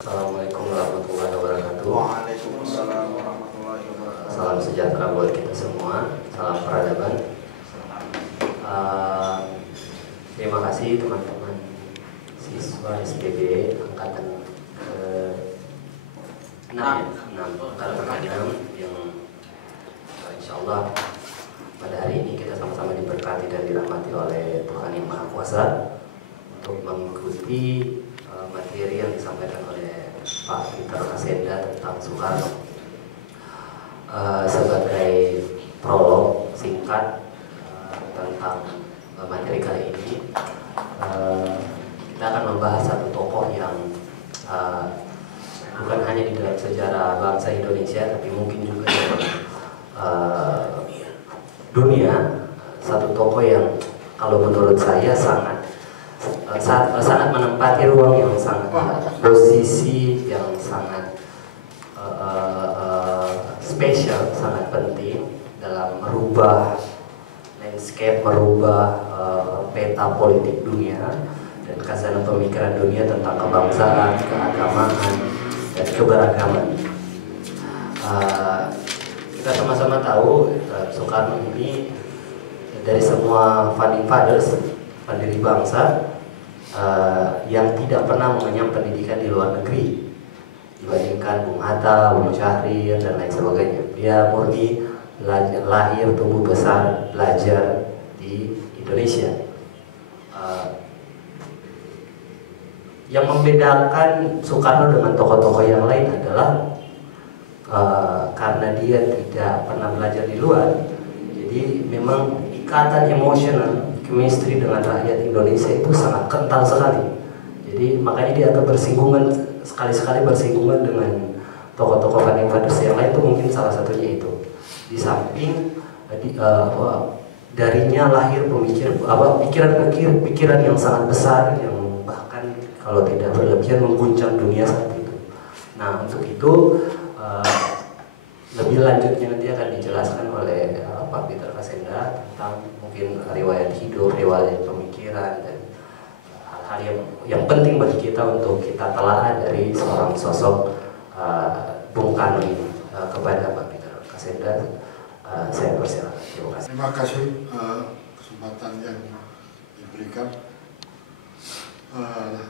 Assalamualaikum warahmatullahi wabarakatuh. Waalaikumsalam warahmatullahi wabarakatuh. Salam sejahtera buat kita semua. Salam peradaban. Terima kasih teman-teman siswa SPB angkatan angkatan 6 yang insya Allah pada hari ini kita sama-sama diberkati dan dirahmati oleh Tuhan Yang Maha Kuasa untuk mengikuti materi yang disampaikan oleh Pak Peter Kasenda tentang Soekarno. Sebagai prolog singkat tentang materi kali ini, kita akan membahas satu tokoh yang bukan hanya di dalam sejarah bangsa Indonesia, tapi mungkin juga dalam dunia, satu tokoh yang kalau menurut saya sangat menempati ruang yang sangat posisi yang sangat spesial, sangat penting dalam merubah landscape, merubah peta politik dunia dan khazanah pemikiran dunia tentang kebangsaan, keagamaan, dan keberagaman. Kita sama-sama tahu Soekarno ini dari semua founding fathers, pendiri bangsa, yang tidak pernah mengenyam pendidikan di luar negeri dibandingkan Bung Hatta, Bung Syahrir, dan lain sebagainya. Dia murni lahir, tumbuh besar, belajar di Indonesia. Yang membedakan Soekarno dengan tokoh-tokoh yang lain adalah karena dia tidak pernah belajar di luar, jadi memang ikatan emosional, chemistry dengan rakyat Indonesia itu sangat kental sekali. Jadi makanya dia agak bersinggungan, sekali-sekali bersinggungan dengan tokoh-tokoh founding fathers yang lain. Itu mungkin salah satunya itu. Di samping darinya lahir pikiran yang sangat besar, yang bahkan kalau tidak berlebihan mengguncang dunia saat itu. Nah, untuk itu lebih lanjutnya nanti akan dijelaskan oleh Pak Peter Kasenda tentang mungkin riwayat hidup, riwayat pemikiran, dan hal-hal yang penting bagi kita untuk kita telah dari seorang sosok Bung Karno ini. Kepada Pak Peter Kasenda, saya persilakan. Terima kasih. Terima kasih kesempatan yang diberikan.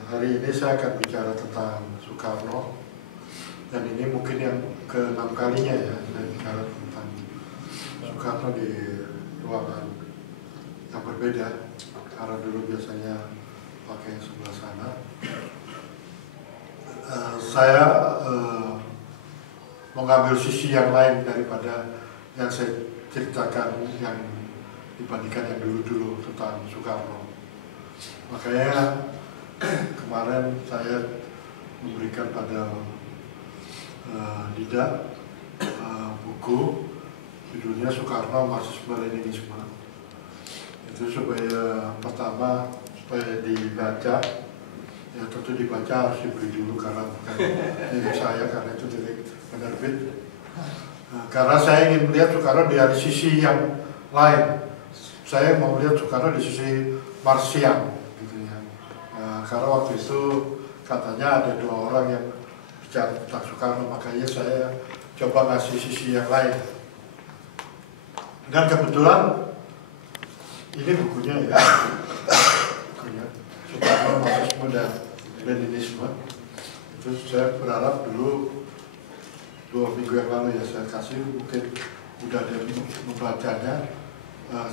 Hari ini saya akan bicara tentang Soekarno, dan ini mungkin yang ke-6 kalinya ya saya bicara tentang Soekarno di ruangan yang berbeda, karena dulu biasanya pakai sebelah sana. Saya mengambil sisi yang lain daripada yang saya ceritakan yang dibandingkan yang dulu-dulu tentang Soekarno. Makanya kemarin saya memberikan pada Dida buku judulnya Soekarno Marxisme-Leninisme. Itu supaya pertama supaya dibaca, ya tentu dibaca harus dibeli dulu karena bukan milik saya, karena itu milik penerbit. Karena saya ingin melihat Soekarno dari sisi yang lain. Saya mau melihat Soekarno di sisi Marxian, gitu ya. Karena waktu itu katanya ada 2 orang yang bicara tentang Soekarno, makanya saya coba ngasih sisi yang lain. Dan kebetulan ini bukunya ya, bukunya Soekarno Marxisme dan Leninisme. Itu saya berharap dulu 2 minggu yang lalu ya saya kasih, mungkin mudah ada membacanya.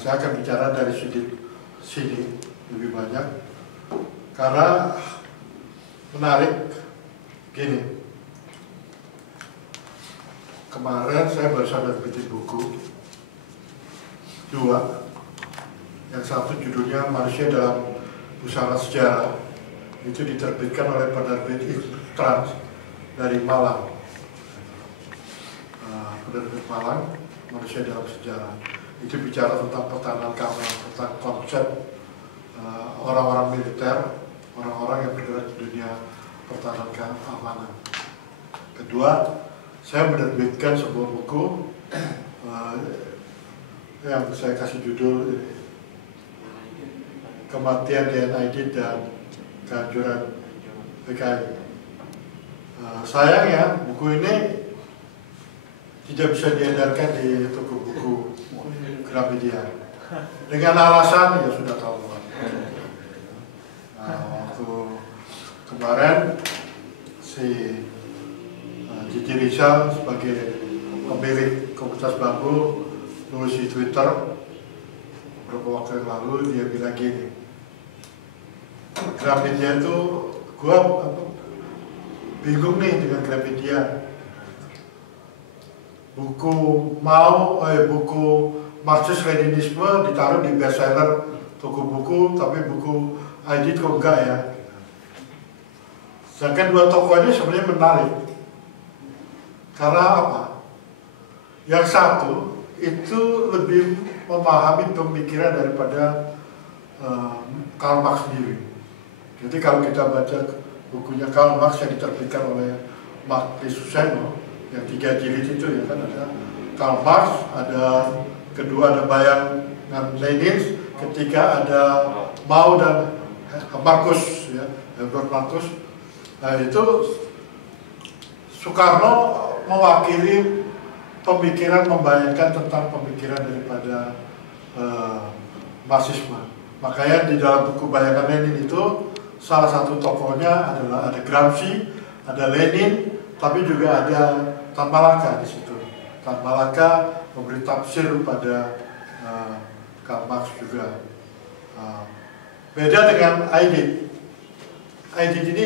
Saya akan bicara dari sudut sini lebih banyak karena menarik gini. Kemarin saya baru saja bikin buku 2, yang satu judulnya Manusia dalam Pusara Sejarah, itu diterbitkan oleh penerbit Trans dari Malang. Penerbit Malang, Manusia dalam Sejarah, itu bicara tentang pertahanan keamanan, tentang konsep orang-orang militer, orang-orang yang bergerak di dunia pertahanan keamanan. Kedua, saya menerbitkan sebuah buku yang saya kasih judul ini, Kematian DNID dan Kehancuran PKI. Sayangnya buku ini tidak bisa diedarkan di toko buku Gramedia dengan alasan ya sudah tahu. Waktu kemarin si Cici Rizal sebagai pemilik Komunitas Bambu nulis di Twitter beberapa waktu yang lalu, dia bilang gini, Gramedia itu gua bingung nih dengan Gramedia. Buku Marxis Leninisme ditaruh di bestseller toko buku, tapi buku ID kok enggak ya. Sedangkan dua toko ini sebenarnya menarik. Karena apa? Yang satu itu lebih memahami pemikiran daripada Karl Marx sendiri. Jadi kalau kita baca bukunya Karl Marx yang diterbitkan oleh Mark Suseno, yang 3 jilid itu ya kan, ada Karl Marx, ada kedua ada bayangan Lenin, ketiga ada Mao dan Markus ya, Herbert Markus. Nah itu Soekarno mewakili pemikiran, membayangkan tentang pemikiran daripada Marxisme. Makanya di dalam buku Bayangan Lenin itu salah satu tokohnya adalah ada Gramsci, ada Lenin, tapi juga ada Tan Malaka di situ. Tan Malaka memberi tafsir pada Karl Marx juga. Beda dengan Aidit. Aidit ini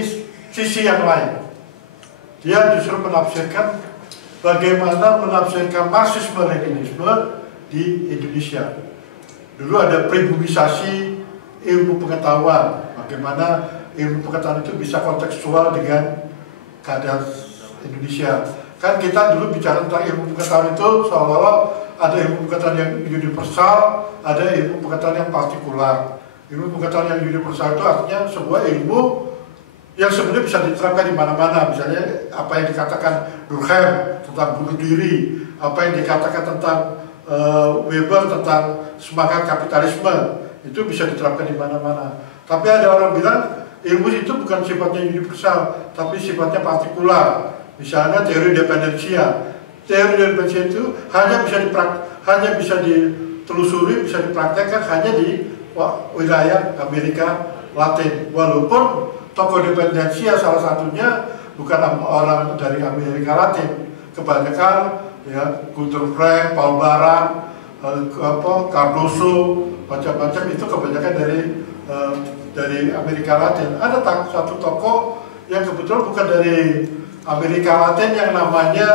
sisi yang lain. Dia justru menafsirkan bagaimana menafsirkan Marxisme-Leninisme di Indonesia. Dulu ada pribumisasi ilmu pengetahuan, bagaimana ilmu pengetahuan itu bisa kontekstual dengan keadaan Indonesia. Kan kita dulu bicara tentang ilmu pengetahuan itu seolah-olah ada ilmu pengetahuan yang universal, ada ilmu pengetahuan yang partikular. Ilmu pengetahuan yang universal itu artinya sebuah ilmu yang sebenarnya bisa diterapkan di mana-mana. Misalnya apa yang dikatakan Durkheim tentang bunuh diri, apa yang dikatakan tentang Weber tentang semangat kapitalisme, itu bisa diterapkan di mana-mana. Tapi ada orang bilang ilmu itu bukan sifatnya universal, tapi sifatnya partikular. Misalnya teori dependensia. Teori dependensia itu hanya bisa ditelusuri, bisa dipraktekkan hanya di wilayah Amerika Latin. Walaupun tokoh dependensia salah satunya bukan orang dari Amerika Latin, kebanyakan ya Gunther Frank, Paul Baran, Cardoso, macam-macam itu kebanyakan dari Amerika Latin. Ada satu tokoh yang kebetulan bukan dari Amerika Latin yang namanya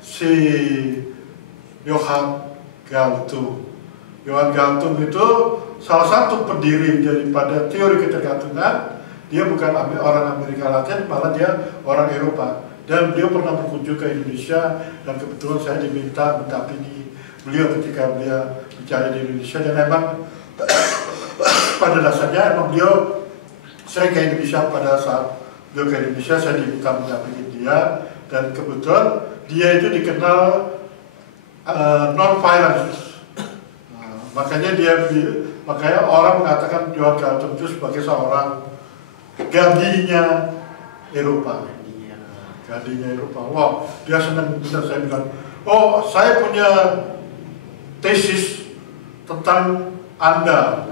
si Johann Galtung. Johann Galtung itu salah satu pendiri daripada teori ketergantungan. Dia bukan orang Amerika Latin, malah dia orang Eropa. Dan beliau pernah berkunjung ke Indonesia, dan kebetulan saya diminta mendampingi beliau ketika beliau bicara di Indonesia. Dan memang pada dasarnya emang beliau sering ke Indonesia. Pada saat beliau ke Indonesia saya diminta mendampingi dia, dan kebetulan dia itu dikenal non-violence. Makanya orang mengatakan Johann Galtung itu sebagai seorang Gandhinya Eropa. Gandhinya Eropa. Wah, dia senang benar. Saya bilang, oh saya punya tesis tentang Anda.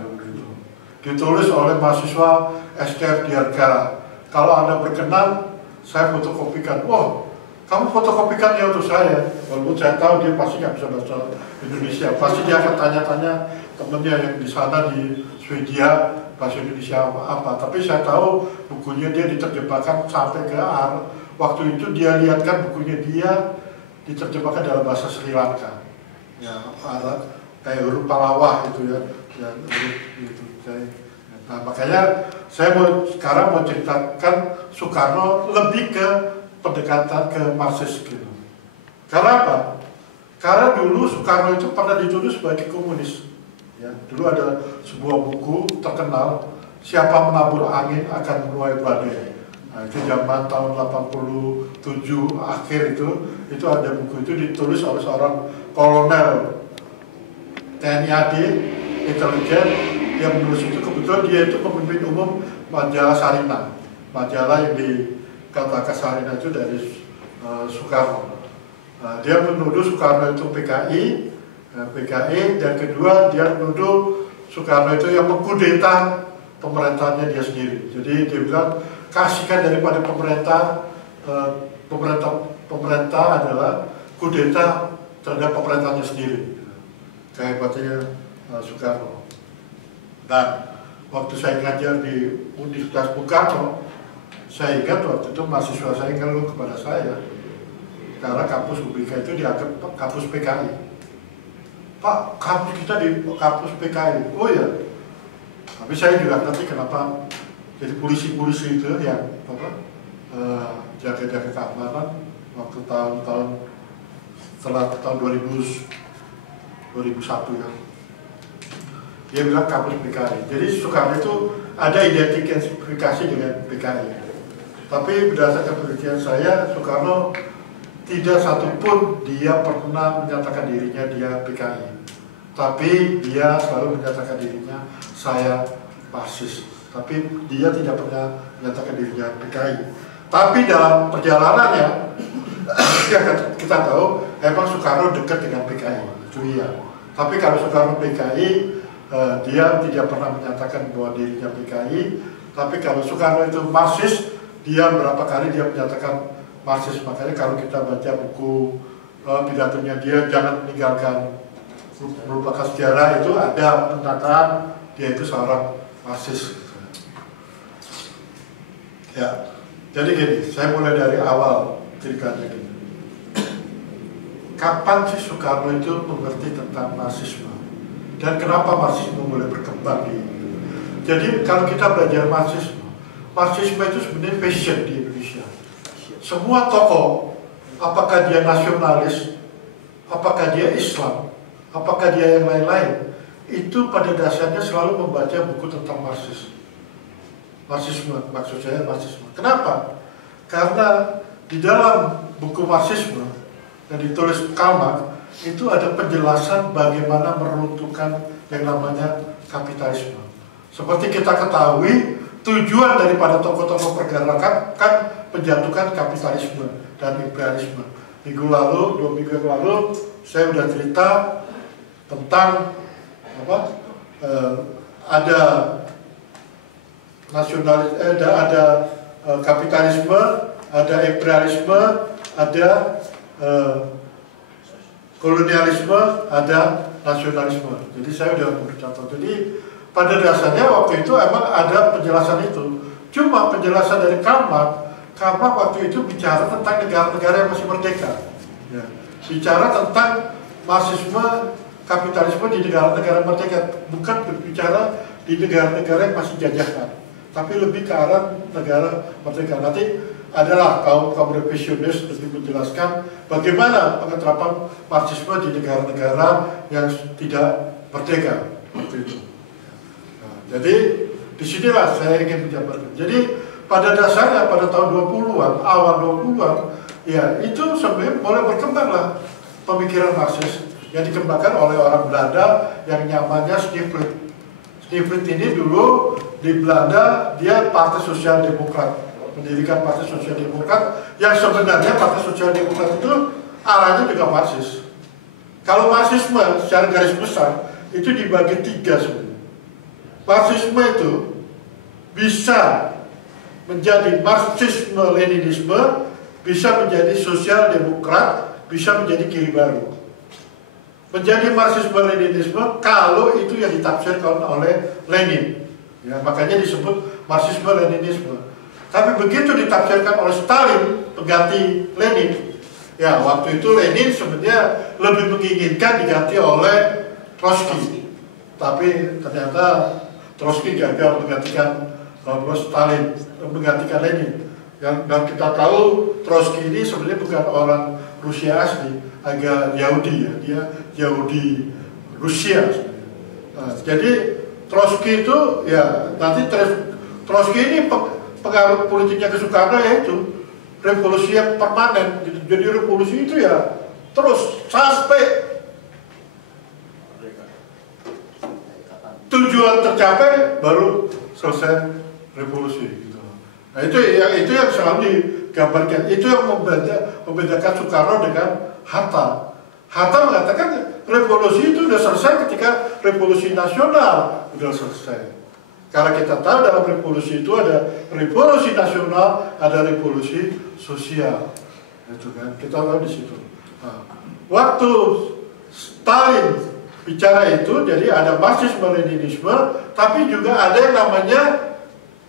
Ditulis oleh mahasiswa STF Diarkara. Kalau Anda berkenan, saya fotokopikan. Wah, kamu fotokopikan ya untuk saya. Walaupun saya tahu dia pasti nggak bisa bahasa Indonesia. Pasti dia akan tanya-tanya temennya yang di sana di Swedia bahasa Indonesia apa. Tapi saya tahu bukunya dia diterjemahkan sampai ke waktu itu dia lihatkan bukunya dia diterjemahkan dalam bahasa Sri Lanka. Ya, kayak huruf Palawah itu ya. Gitu. Nah, makanya saya sekarang mau ceritakan Soekarno lebih ke pendekatan ke Marxis gitu. Karena apa? Karena dulu Soekarno itu pernah dituduh sebagai komunis. Ya, dulu ada sebuah buku terkenal, Siapa Menabur Angin Akan Menuai Badai. Nah, itu zaman tahun 87 akhir itu ada buku itu ditulis oleh seorang kolonel TNI AD, intelijen, yang menulis itu. Kebetulan dia itu pemimpin umum majalah Sarina, majalah yang kata kasarnya itu dari Soekarno. Dia menuduh Soekarno itu PKI, dan kedua dia menuduh Soekarno itu yang mengkudeta pemerintahnya dia sendiri. Jadi dia bilang kasihkan daripada pemerintah adalah kudeta terhadap pemerintahnya sendiri. Kehebatannya Soekarno. Dan waktu saya ngajar di Universitas Bung Karno, saya ingat waktu itu mahasiswa saya ngeluh kepada saya karena kampus UBK itu dianggap kampus PKI. Pak, kampus kita di kampus PKI. Oh ya, tapi saya juga ngerti kenapa jadi polisi-polisi itu yang jaga-jaga keamanan waktu tahun-tahun setelah tahun 2001 ya. Dia bilang kampus PKI. Jadi Soekarno itu ada identifikasi dengan PKI. Tapi berdasarkan penelitian saya, Soekarno tidak satupun dia pernah menyatakan dirinya dia PKI. Tapi dia selalu menyatakan dirinya saya Marxis. Tapi dia tidak pernah menyatakan dirinya PKI. Tapi dalam perjalanannya kita tahu emang Soekarno dekat dengan PKI, itu iya. Tapi kalau Soekarno PKI, dia tidak pernah menyatakan bahwa dirinya PKI. Tapi kalau Soekarno itu Marxis, dia berapa kali dia menyatakan Marxis. Makanya kalau kita baca buku pidatonya dia, jangan meninggalkan merupakan sejarah, itu ada pernyataan dia itu seorang Marxis. Ya, jadi gini, saya mulai dari awal ceritanya gini. Kapan sih Soekarno itu mengerti tentang Marxisme? Dan kenapa Marxisme mulai berkembang di Jadi kalau kita belajar Marxisme itu sebenarnya fashion di Indonesia. Semua tokoh, apakah dia nasionalis, apakah dia Islam, apakah dia yang lain-lain, itu pada dasarnya selalu membaca buku tentang Marxisme, maksud saya Marxisme. Kenapa? Karena di dalam buku Marxisme yang ditulis Karl Marx itu ada penjelasan bagaimana meruntuhkan yang namanya kapitalisme. Seperti kita ketahui, tujuan daripada tokoh-tokoh pergerakan kan menjatuhkan kapitalisme dan imperialisme. Minggu lalu, 2 minggu yang lalu, saya sudah cerita tentang ada nasionalis, ada kapitalisme, ada imperialisme, ada kolonialisme, ada nasionalisme. Jadi saya sudah mencatat. Jadi pada dasarnya waktu itu emang ada penjelasan itu. Cuma penjelasan dari Karl Marx waktu itu bicara tentang negara-negara yang masih merdeka. Ya. Bicara tentang Marxisme, kapitalisme di negara-negara merdeka, bukan berbicara di negara-negara yang masih jajahan, tapi lebih ke arah negara merdeka. Nanti adalah kaum revisionis lebih menjelaskan bagaimana pengeterapan Marxisme di negara-negara yang tidak merdeka waktu itu. Nah, jadi disinilah saya ingin menjabarkan. Jadi pada dasarnya pada tahun 20-an, awal 20-an, ya itu sebenarnya mulai berkembanglah pemikiran Marxis yang dikembangkan oleh orang Belanda yang namanya Sniffrit. Sniffrit ini dulu di Belanda dia Partai Sosial Demokrat, mendirikan Partai Sosial Demokrat yang sebenarnya Partai Sosial Demokrat itu arahnya juga Marxis. Kalau Marxisme secara garis besar itu dibagi 3 sebenarnya. Marxisme itu bisa menjadi Marxisme-Leninisme, bisa menjadi Sosial Demokrat, bisa menjadi Kiri Baru. Menjadi Marxisme-Leninisme kalau itu yang ditafsirkan oleh Lenin. Ya, makanya disebut Marxisme-Leninisme. Tapi begitu ditafsirkan oleh Stalin, pengganti Lenin, ya waktu itu Lenin sebenarnya lebih menginginkan diganti oleh Trotsky. Tapi ternyata Trotsky gagal menggantikan Stalin, menggantikan Lenin. Dan kita tahu Trotsky ini sebenarnya bukan orang Rusia asli, agak Yahudi ya, dia Yahudi Rusia. Nah, jadi Trotsky itu ya nanti Trotsky ini pengaruh politiknya ke Soekarno yaitu revolusi yang permanen gitu. Jadi revolusi itu ya terus sampai tujuan tercapai baru selesai revolusi gitu. Nah itu yang selalu digambarkan. Itu yang membedakan Soekarno dengan Hatta. Hatta mengatakan revolusi itu sudah selesai ketika revolusi nasional sudah selesai. Karena kita tahu dalam revolusi itu ada revolusi nasional, ada revolusi sosial. Itu kan, kita tahu di situ. Nah, waktu Stalin bicara itu, jadi ada Marxisme-Leninisme, tapi juga ada yang namanya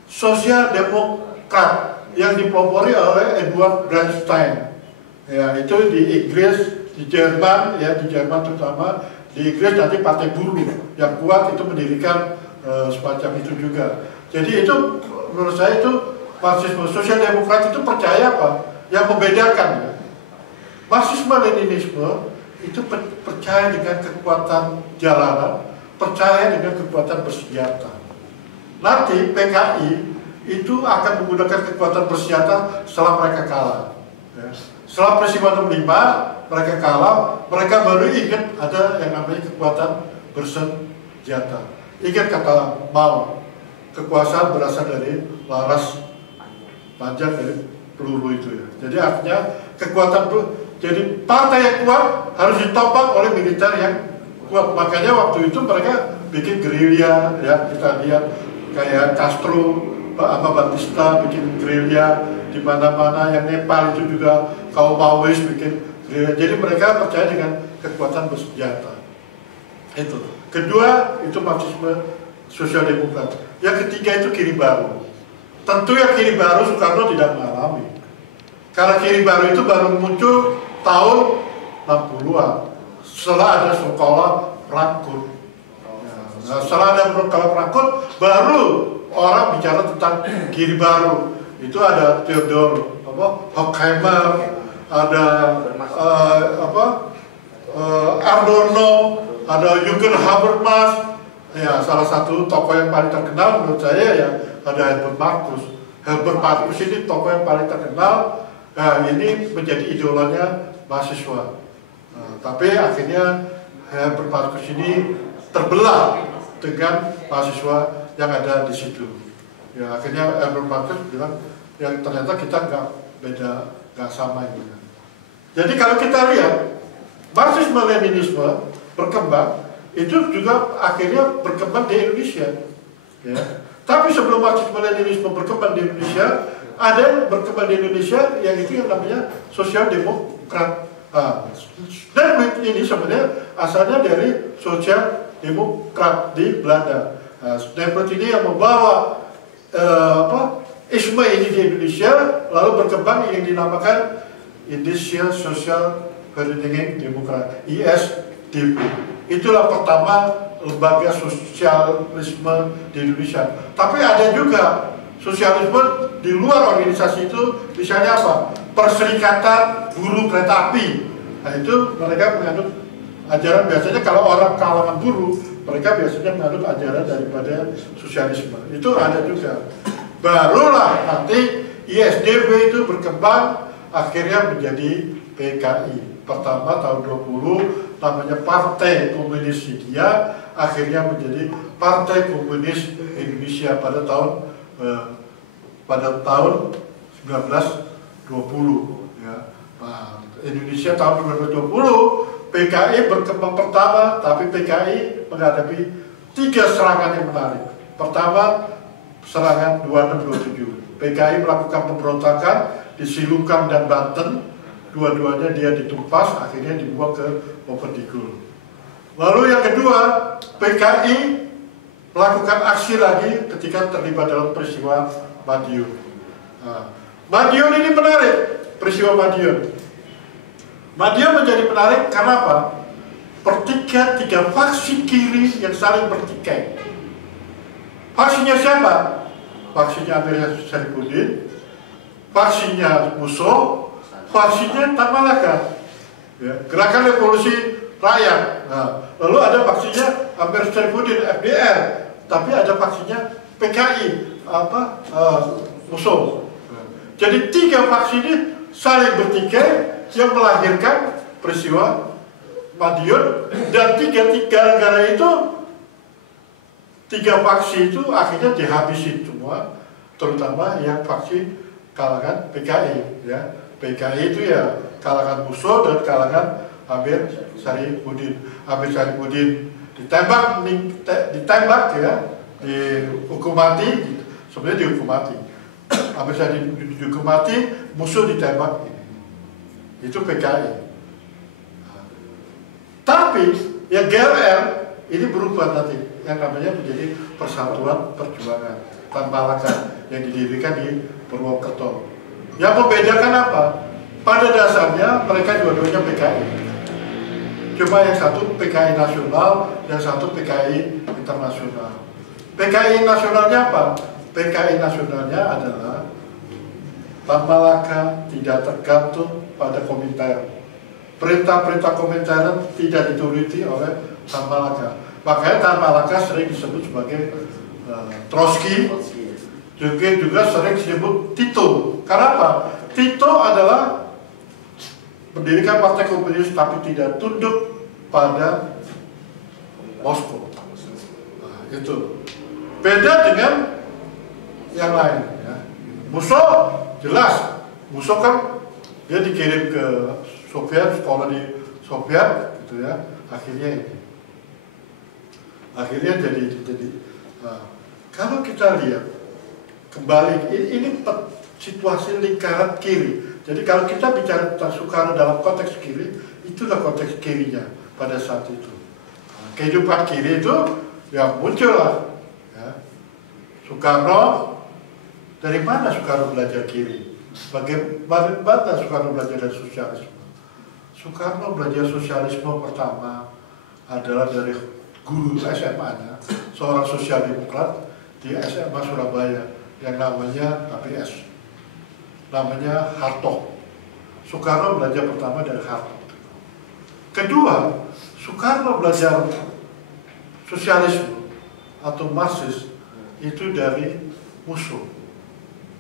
sosial demokrat yang dipelopori oleh Edward Bernstein. Ya, itu di Inggris, di Jerman, ya di Jerman terutama, di Inggris nanti partai buruh yang kuat itu mendirikan semacam itu juga. Jadi itu menurut saya itu Marxisme sosial demokrat itu percaya apa? Yang membedakan ya. Marxisme-Leninisme itu percaya dengan kekuatan jalanan, percaya dengan kekuatan bersenjata. Nanti PKI itu akan menggunakan kekuatan bersenjata setelah mereka kalah. Ya. Setelah peristiwa 65 mereka kalah, mereka baru ingat ada yang namanya kekuatan bersenjata. Ingat kata Mao, kekuasaan berasal dari laras panjang dari peluru itu ya. Jadi artinya kekuatan, jadi partai yang kuat harus ditopang oleh militer yang kuat. Makanya waktu itu mereka bikin gerilya, ya kita lihat kayak Castro, apa Batista bikin gerilya di mana-mana, yang Nepal itu juga kaum Maois bikin gerilya. Jadi mereka percaya dengan kekuatan bersenjata. Itu. Kedua itu Marxisme sosial demokrat. Yang ketiga itu kiri baru. Tentu yang kiri baru Soekarno tidak mengalami. Karena kiri baru itu baru muncul tahun 60-an. Setelah ada sekolah Frankfurt. Nah, setelah ada sekolah Frankfurt, baru orang bicara tentang kiri baru. Itu ada Theodor Horkheimer, ada Adorno, ada Jürgen Habermas, ya salah satu tokoh yang paling terkenal menurut saya ya ada Herbert Marcuse. Herbert Marcuse ini tokoh yang paling terkenal. Nah, ini menjadi idolanya mahasiswa. Nah, tapi akhirnya Herbert Marcuse ini terbelah dengan mahasiswa yang ada di situ. Ya akhirnya Herbert Marcuse bilang yang ternyata kita nggak sama ini. Jadi kalau kita lihat Marxisme-Leninisme berkembang, itu juga akhirnya berkembang di Indonesia. Ya. Tapi sebelum Marxisme-Leninisme berkembang di Indonesia, ada yang berkembang di Indonesia yang itu yang namanya sosial demokrat. Dan ini sebenarnya asalnya dari sosial demokrat di Belanda. Demokrat ini yang membawa isme ini di Indonesia, lalu berkembang yang dinamakan Indonesia Social Vereniging Demokrat, ISDP. Itulah pertama lembaga sosialisme di Indonesia. Tapi ada juga sosialisme di luar organisasi itu, misalnya apa? Perserikatan Buruh Kereta Api. Nah itu mereka menganut ajaran, biasanya kalau orang kalangan buruh, mereka biasanya menganut ajaran daripada sosialisme. Itu ada juga. Barulah nanti ISDP itu berkembang, akhirnya menjadi PKI. Pertama tahun 20 namanya Partai Komunis India, akhirnya menjadi Partai Komunis Indonesia pada tahun 1920 ya. Nah, Indonesia tahun 2020 PKI berkembang pertama, tapi PKI menghadapi 3 serangan yang menarik. Pertama, serangan 2627. PKI melakukan pemberontakan di Silukan dan Banten. Dua-duanya dia ditumpas, akhirnya dibuang ke Mopedigul. Lalu yang kedua, PKI melakukan aksi lagi ketika terlibat dalam peristiwa Madiun. Nah, Madiun ini menarik, peristiwa Madiun. Madiun menjadi menarik karena apa? Pertikaian 3 faksi kiri yang saling bertikai. Faksinya siapa? Faksinya Amir Syarifuddin, faksinya Musso, faksinya Tan Malaka, ya, Gerakan Revolusi Rakyat. Nah, lalu ada faksinya Amir Syarifuddin FDR, tapi ada faksinya PKI Musso. Jadi 3 faksi ini saling bertikai yang melahirkan peristiwa Madiun, dan gara-gara itu 3 faksi itu akhirnya dihabisi semua, terutama yang faksi kalangan PKI, ya. PKI itu ya kalangan musuh dan kalangan Amir Syarifuddin. Amir Syarifuddin ditembak ya, dihukum mati, sebenarnya dihukum mati. Amir Syarifuddin dihukum mati, musuh ditembak. Itu PKI. Tapi yang GLR ini berubah nanti, yang namanya menjadi Persatuan Perjuangan Tan Malaka yang didirikan di Purwokerto. Yang membedakan apa? Pada dasarnya mereka dua-duanya PKI. Cuma yang satu PKI nasional, yang satu PKI internasional. PKI nasionalnya apa? PKI nasionalnya adalah Tan Malaka tidak tergantung pada Komintern. Perintah-perintah Komintern tidak dituruti oleh Tan Malaka. Makanya Tan Malaka sering disebut sebagai Trotsky, juga sering disebut Tito. Karena apa? Tito adalah mendirikan Partai Komunis tapi tidak tunduk pada Moskow. Nah, itu beda dengan yang lain. Ya. Musuh jelas, musuh kan dia dikirim ke Soviet, sekolah di Soviet, gitu ya. Akhirnya jadi. Nah, kalau kita lihat kembali, ini situasi lingkaran kiri. Jadi kalau kita bicara tentang Soekarno dalam konteks kiri, itulah konteks kirinya pada saat itu. Nah, kehidupan kiri itu yang muncul lah. Ya. Soekarno, dari mana Soekarno belajar kiri? Bagaimana Soekarno belajar dari sosialisme? Soekarno belajar sosialisme pertama adalah dari guru SMA-nya, seorang sosial demokrat di SMA Surabaya yang namanya APS. Namanya Hartog. Soekarno belajar pertama dari Hartog. Kedua, Soekarno belajar sosialisme atau Marxis itu dari musuh.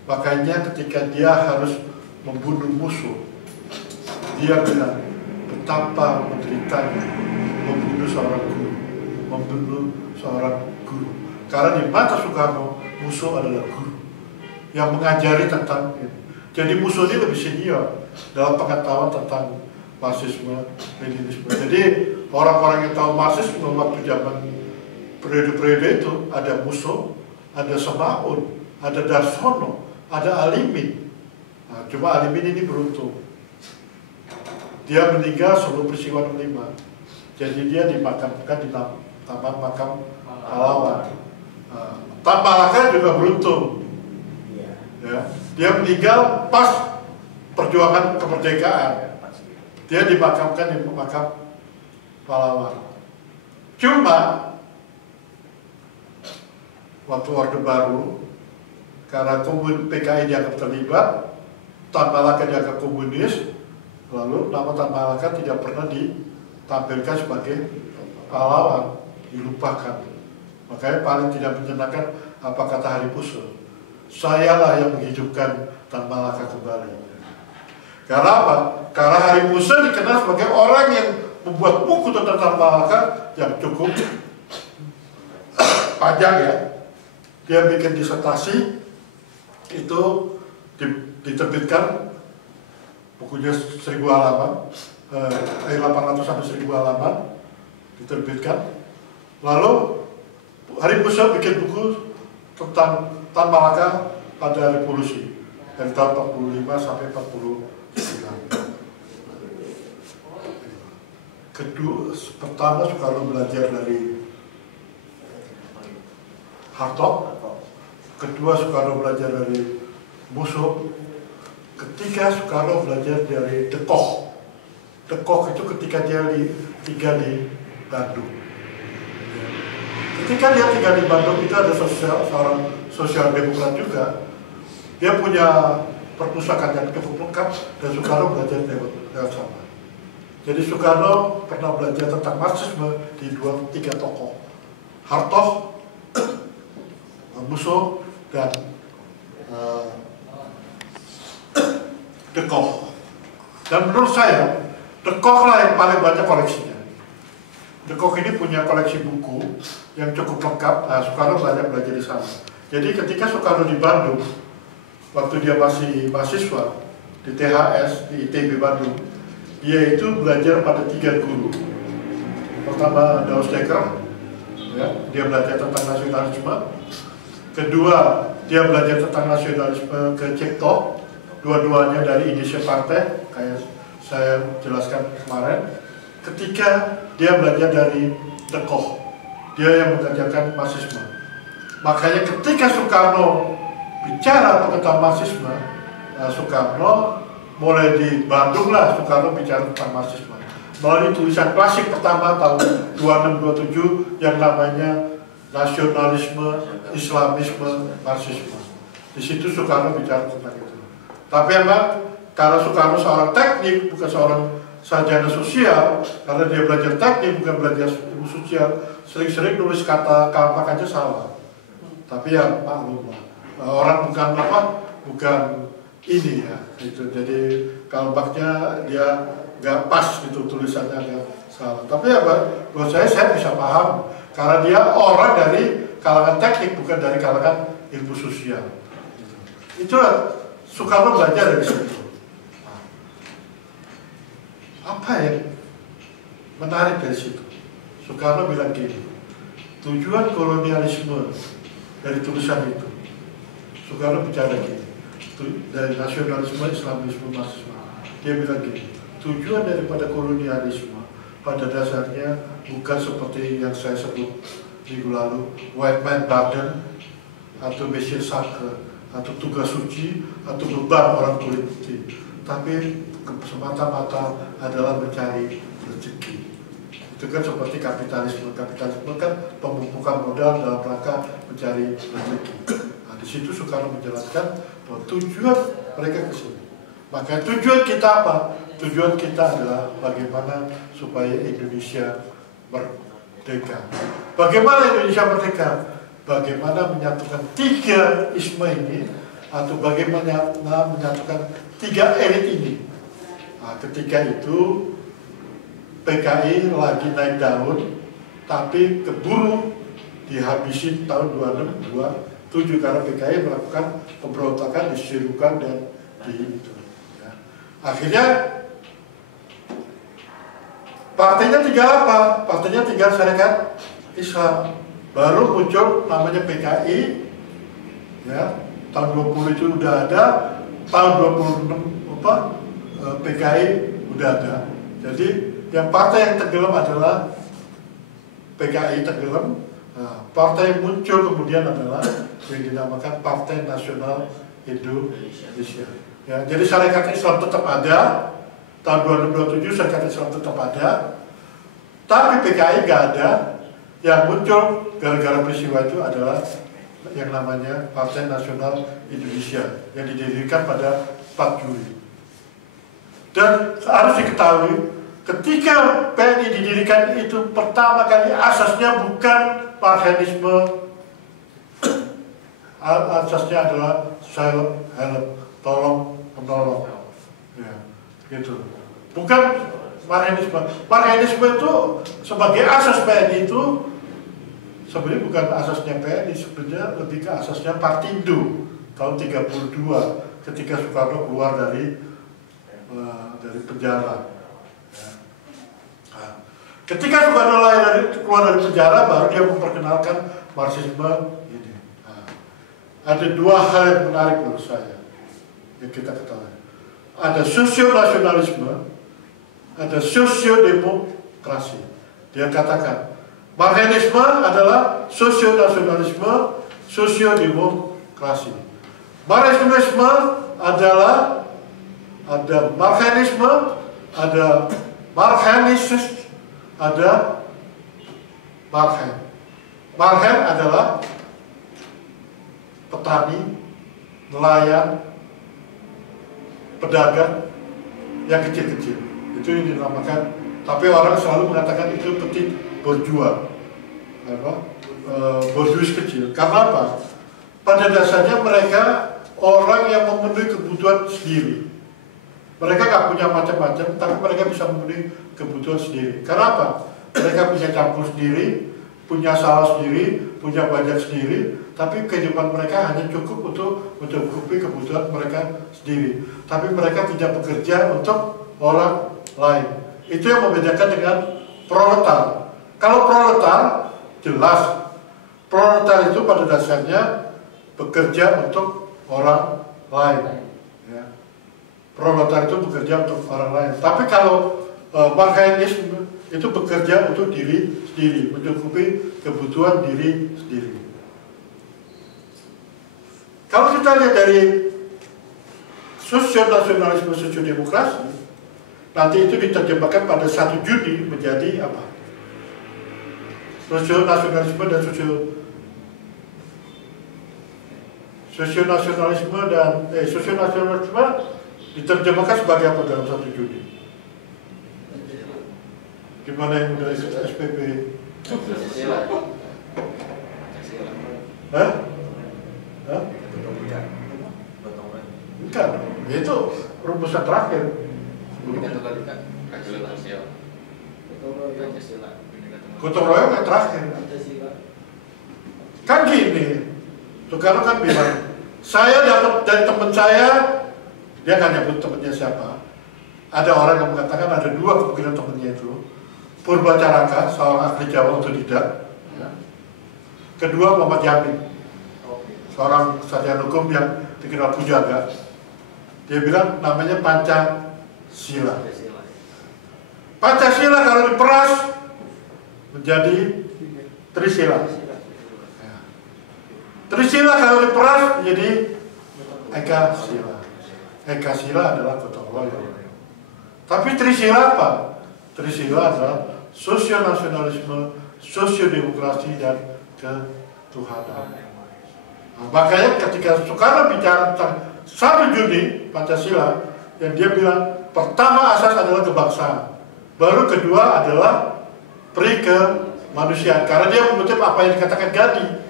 Makanya ketika dia harus membunuh musuh, dia bilang betapa menderitanya membunuh seorang guru. Karena di mata Soekarno, musuh adalah guru yang mengajari tentang ini. Jadi musuh ini lebih senior dalam pengetahuan tentang Marxisme, Leninisme. Jadi orang-orang yang tahu Marxisme waktu zaman periode-periode itu ada Musso, ada Semaun, ada Darsono, ada Alimin. Nah, cuma Alimin ini beruntung. Dia meninggal sebelum peristiwa 65. Jadi dia dimakamkan di Taman Makam Pahlawan. Tan Malaka juga beruntung. Ya. Dia meninggal pas perjuangan kemerdekaan. Dia dimakamkan di makam pahlawan. Cuma waktu Orde Baru, karena PKI dianggap terlibat, Tan Malaka dianggap komunis, lalu nama Tan Malaka tidak pernah ditampilkan sebagai pahlawan, dilupakan. Makanya paling tidak menyenangkan apa kata Hari Puso. Sayalah yang menghidupkan Tan Malaka kembali. Karena apa? Karena Hari Puso dikenal sebagai orang yang membuat buku tentang Tan Malaka yang cukup panjang ya. Dia bikin disertasi, itu diterbitkan bukunya 1000 halaman, 800 sampai 1000 halaman diterbitkan. Lalu Hari Puso bikin buku tentang Tan Malaka pada revolusi dari tahun 45 sampai 49. Pertama Soekarno belajar dari Hartog. Kedua Soekarno belajar dari Musso. Ketiga Soekarno belajar dari De Kock. De Kock itu ketika dia tinggal di Bandung. Ketika dia tinggal di Bandung itu ada seorang sosial demokrat juga. Dia punya perpustakaan yang cukup lengkap dan Soekarno belajar lewat sana. Jadi Soekarno pernah belajar tentang Marxisme di 3 tokoh, Hartog, Musso, dan De Kock. Dan menurut saya, De Kock lah yang paling banyak koleksinya. De Kock ini punya koleksi buku yang cukup lengkap. Nah, Soekarno banyak belajar di sana. Jadi ketika Soekarno di Bandung, waktu dia masih mahasiswa di THS di ITB Bandung, dia itu belajar pada 3 guru. Pertama Daus Dekker, ya, dia belajar tentang nasionalisme. Kedua, dia belajar tentang nasionalisme ke Cipto, dua-duanya dari Indonesia Partai, kayak saya jelaskan kemarin. Ketiga, dia belajar dari De Koch, dia yang mengajarkan Marxisme. Makanya ketika Soekarno bicara tentang Marxisme, Soekarno mulai di Bandung lah, Soekarno bicara tentang Marxisme melalui tulisan klasik pertama tahun 26-27 yang namanya Nasionalisme, Islamisme, Marxisme. Di situ Soekarno bicara tentang itu. Tapi emang karena Soekarno seorang teknik, bukan seorang sarjana sosial, karena dia belajar teknik bukan belajar ilmu sosial, sering-sering nulis kata Kalmak aja salah. Tapi ya maklum lah, orang bukan ini ya, itu. Jadi Kalmaknya dia nggak pas gitu, tulisannya agak salah. Tapi ya buat saya bisa paham karena dia orang dari kalangan teknik bukan dari kalangan ilmu sosial. Itu Soekarno belajar dari situ. Apa yang menarik dari situ? Soekarno bilang gini, tujuan kolonialisme dari tulisan itu. Soekarno bicara gini, dari nasionalisme, Islamisme, Marxisme. Dia bilang gini, tujuan daripada kolonialisme pada dasarnya bukan seperti yang saya sebut minggu lalu, white man burden atau mission sacre atau tugas suci atau beban orang kulit putih, tapi semata-mata adalah mencari rezeki. Itu kan seperti kapitalisme. Kapitalisme kan pemumpukan modal dalam rangka mencari rezeki. Nah, di situ Soekarno menjelaskan bahwa tujuan mereka ke sini. Maka tujuan kita apa? Tujuan kita adalah bagaimana supaya Indonesia merdeka. Bagaimana Indonesia merdeka? Bagaimana menyatukan 3 isme ini, atau bagaimana menyatukan 3 elit ini. Nah, ketika itu PKI lagi naik daun, tapi keburu dihabisin tahun 26-27 karena PKI melakukan pemberontakan di Sirukan dan di itu. Ya. Akhirnya partainya 3 apa? Partainya 3 Syarikat Islam. Baru muncul namanya PKI, ya, tahun 20 itu udah ada, tahun 26 PKI udah ada. Jadi yang partai yang tenggelam adalah PKI tenggelam. Nah, partai yang muncul kemudian adalah yang dinamakan Partai Nasional Indonesia. Ya, jadi Syarikat Islam tetap ada, tahun 2027 Syarikat Islam tetap ada, tapi PKI nggak ada. Yang muncul gara-gara peristiwa itu adalah yang namanya Partai Nasional Indonesia yang didirikan pada 4 Juli. Dan harus diketahui, ketika PNI didirikan itu pertama kali asasnya bukan marxisme, asasnya adalah self help, tolong menolong, ya, gitu. Bukan marxisme. Marxisme itu sebagai asas PNI itu sebenarnya bukan asasnya PNI, sebenarnya lebih ke asasnya Partindo tahun 32 ketika Soekarno keluar dari penjara. Ya. Nah, ketika Soekarno keluar dari penjara, baru dia memperkenalkan Marxisme ini. Nah, ada 2 hal yang menarik menurut saya yang kita ketahui. Ada sosio-nasionalisme, ada sosio-demokrasi. Dia katakan marxisme adalah sosio-nasionalisme, sosio-demokrasi. Marxisme adalah ada marxisme, ada marxisme, ada marxen. Marxen adalah petani, nelayan, pedagang yang kecil-kecil. Itu yang dinamakan, tapi orang selalu mengatakan itu petit bourgeois, bourgeois kecil. Karena apa? Pada dasarnya mereka orang yang memenuhi kebutuhan sendiri. Mereka nggak punya macam-macam, tapi mereka bisa memenuhi kebutuhan sendiri. Karena apa? Mereka punya campur sendiri, punya sawah sendiri, punya bajak sendiri, tapi kehidupan mereka hanya cukup untuk mencukupi kebutuhan mereka sendiri. Tapi mereka tidak bekerja untuk orang lain. Itu yang membedakan dengan proletar. Kalau proletar, jelas, proletar itu pada dasarnya bekerja untuk orang lain. Ya. Proletar itu bekerja untuk orang lain. Tapi kalau marxisme itu bekerja untuk diri sendiri, mencukupi kebutuhan diri sendiri. Kalau kita lihat dari sosio-nasionalisme, sosio-demokrasi, nanti itu diterjemahkan pada 1 Juni menjadi apa? Sosio-nasionalisme dan sosio-nasionalisme dan sosio-nasionalisme diterjemahkan sebagai apa dalam 1 Juni? Gimana yang udah ikut SPP? Pancasila. Hah? Hah? Bukan, itu rumusan terakhir. Gotong royong yang terakhir. Kan gini, Soekarno kan bilang, saya dapat dari teman saya, dia nggak nyebut temannya siapa. Ada orang yang mengatakan ada 2 kemungkinan temannya itu. Purbacaraka, seorang ahli Jawa otodidak. Ya. Kedua, Muhammad Yamin, seorang sarjana hukum yang dikenal pujaga. Dia bilang namanya Pancasila. Pancasila kalau diperas menjadi Trisila. Ya. Trisila kalau diperas menjadi Ekasila. Ekasila adalah gotong royong. Tapi Trisila apa? Trisila adalah sosio-nasionalisme, sosio-demokrasi, dan ketuhanan. Nah, makanya ketika Soekarno bicara tentang 1 Juni Pancasila, yang dia bilang pertama asas adalah kebangsaan, baru kedua adalah peri kemanusiaan, karena dia mengutip apa yang dikatakan Gandhi,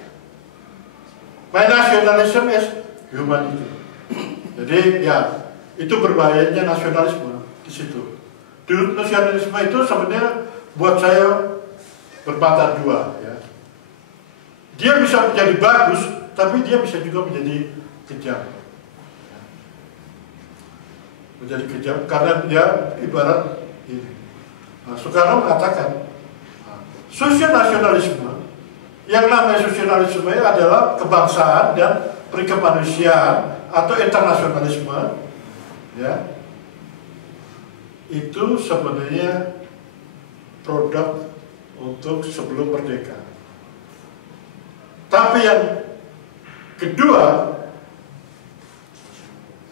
my nationalism is humanity. Jadi ya itu berbahayanya nasionalisme di situ. Nasionalisme itu sebenarnya buat saya bermata 2 ya. Dia bisa menjadi bagus, tapi dia bisa juga menjadi kejam. Menjadi kejam karena dia ibarat ini. Nah, Soekarno mengatakan sosial nasionalisme, yang namanya sosialisme adalah kebangsaan dan perikemanusiaan atau internasionalisme, ya. Itu sebenarnya produk untuk sebelum merdeka. Tapi yang kedua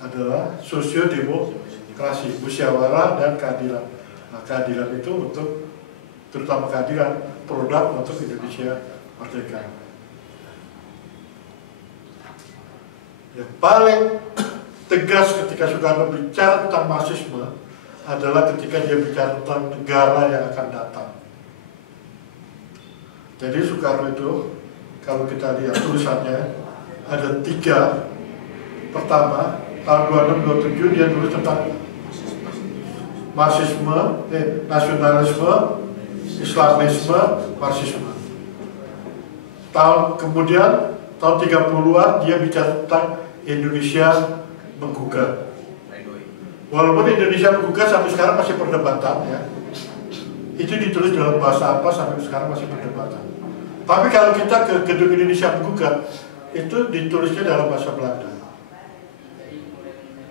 adalah sosio-demokrasi, musyawarah dan keadilan. Nah, keadilan itu untuk, terutama keadilan, produk untuk Indonesia merdeka. Yang paling tegas ketika Soekarno bicara tentang marxisme adalah ketika dia bicara tentang negara yang akan datang. Jadi Soekarno itu, kalau kita lihat tulisannya, ada 3. Pertama, tahun 26-27 dia tulis tentang marxisme, nasionalisme, islamisme, marxisme. Kemudian tahun 30-an dia bicara tentang Indonesia menggugat. Walaupun Indonesia menggugat sampai sekarang masih perdebatan ya. Itu ditulis dalam bahasa apa sampai sekarang masih perdebatan. Tapi kalau kita ke gedung Indonesia menggugat, itu ditulisnya dalam bahasa Belanda.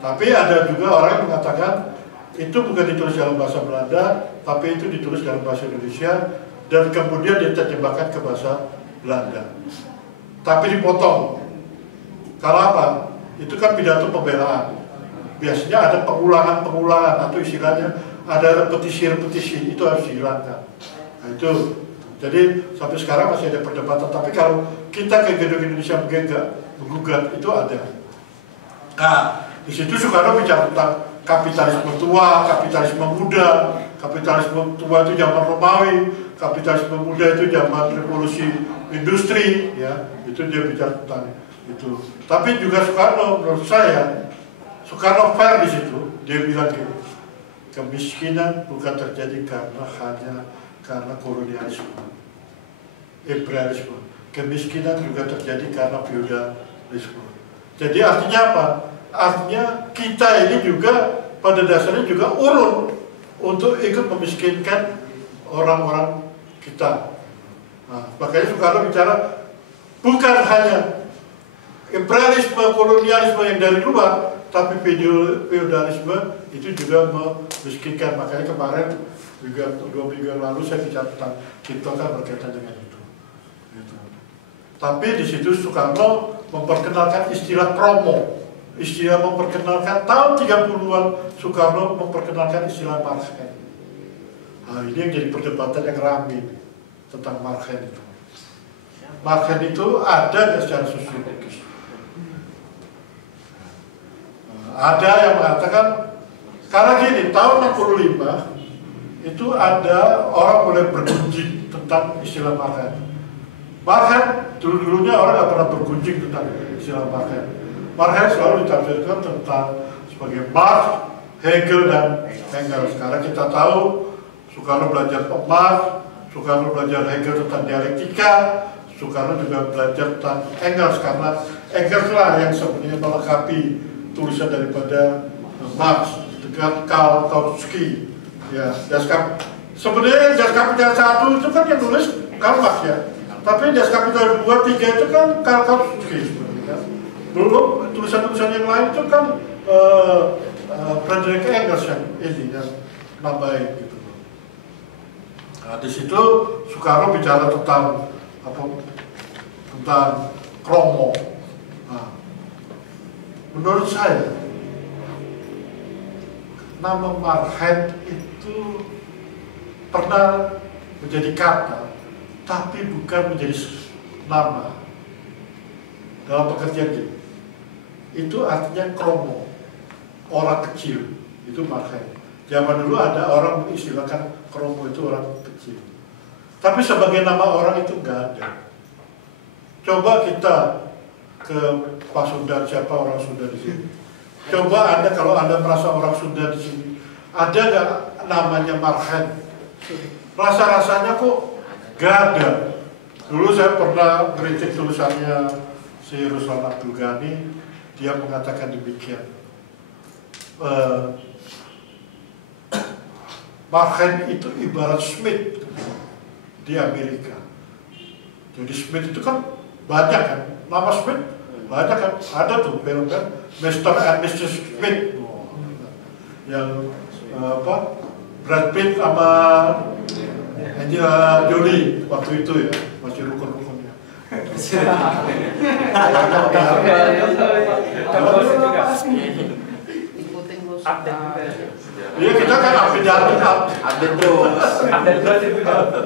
Tapi ada juga orang yang mengatakan itu bukan ditulis dalam bahasa Belanda, tapi itu ditulis dalam bahasa Indonesia dan kemudian diterjemahkan ke bahasa Belanda. Tapi dipotong. Kalau apa? Itu kan pidato pembelaan. Biasanya ada pengulangan atau istilahnya ada repetisi, itu harus dihilangkan. Nah itu, jadi sampai sekarang masih ada perdebatan. Tapi kalau kita ke gedung Indonesia menggugat itu ada. Nah, di situ Soekarno bicara tentang kapitalisme tua, kapitalisme muda. Kapitalisme tua itu zaman Romawi, kapitalisme muda itu zaman revolusi industri, ya. Itu dia bicara tentang itu. Tapi juga Soekarno, menurut saya, Soekarno fair di situ. Dia bilang gini, kemiskinan bukan terjadi hanya karena kolonialisme. imperialisme. Kemiskinan juga terjadi karena feudalisme. Jadi artinya apa? Artinya kita ini juga pada dasarnya juga urun untuk ikut memiskinkan orang-orang kita. Nah, makanya Soekarno bicara bukan hanya imperialisme, kolonialisme yang dari luar, tapi feudalisme itu juga memiskinkan. Makanya kemarin juga 2 minggu yang lalu saya bicara tentang Cipto kan berkaitan dengan itu. Tapi di situ Soekarno memperkenalkan istilah kromo, istilah memperkenalkan tahun 30-an Soekarno memperkenalkan istilah marhen. Nah, ini yang jadi perdebatan yang ramai tentang marhen itu. Marhen itu ada nggak secara sosiologis? Ada yang mengatakan karena gini, tahun 65 itu ada orang mulai bergunjing tentang istilah marhen. Marhen, dulu-dulunya orang nggak pernah bergunjing tentang istilah marhen. Marhen selalu ditafsirkan tentang sebagai Marx, Hegel, dan Engels. Sekarang kita tahu Soekarno belajar Marx, Soekarno belajar Hegel tentang dialektika, Soekarno juga belajar tentang Engels, karena Engels lah yang sebenarnya melengkapi tulisan daripada Marx dengan Karl Kautsky. Ya, sebenarnya Das Kapital 1 itu kan yang tulis Karl Marx ya. Tapi Das Kapital 2, 3 itu kan Karl Kautsky sebenarnya. Dulu tulisan-tulisan yang lain itu kan Friedrich Engels yang ini yang nambahin gitu. Nah, di situ Soekarno bicara tentang apa? Tentang kromo. Nah, menurut saya nama marhen itu pernah menjadi kata, tapi bukan menjadi nama. Dalam pengertian ini, itu artinya kromo, orang kecil, itu marhen. Zaman dulu ada orang mengistilahkan kromo itu orang kecil. Tapi sebagai nama orang itu enggak ada. Coba kita ke Pasundan, siapa orang Sunda di sini? Coba Anda, kalau Anda merasa orang Sunda di sini, ada nggak namanya marhen? Rasa-rasanya kok nggak ada. Dulu saya pernah kritik tulisannya si Ruslan Abdul Ghani, dia mengatakan demikian. Marhen itu ibarat Smith di Amerika. Jadi Smith itu kan banyak kan, nama Smith banyak kan, ada tuh film kan, Mr. and Mrs. Smith, yang apa, Brad Pitt sama Angelina Jolie waktu itu ya, masih rukun-rukunnya. Iya, kita kan update terus.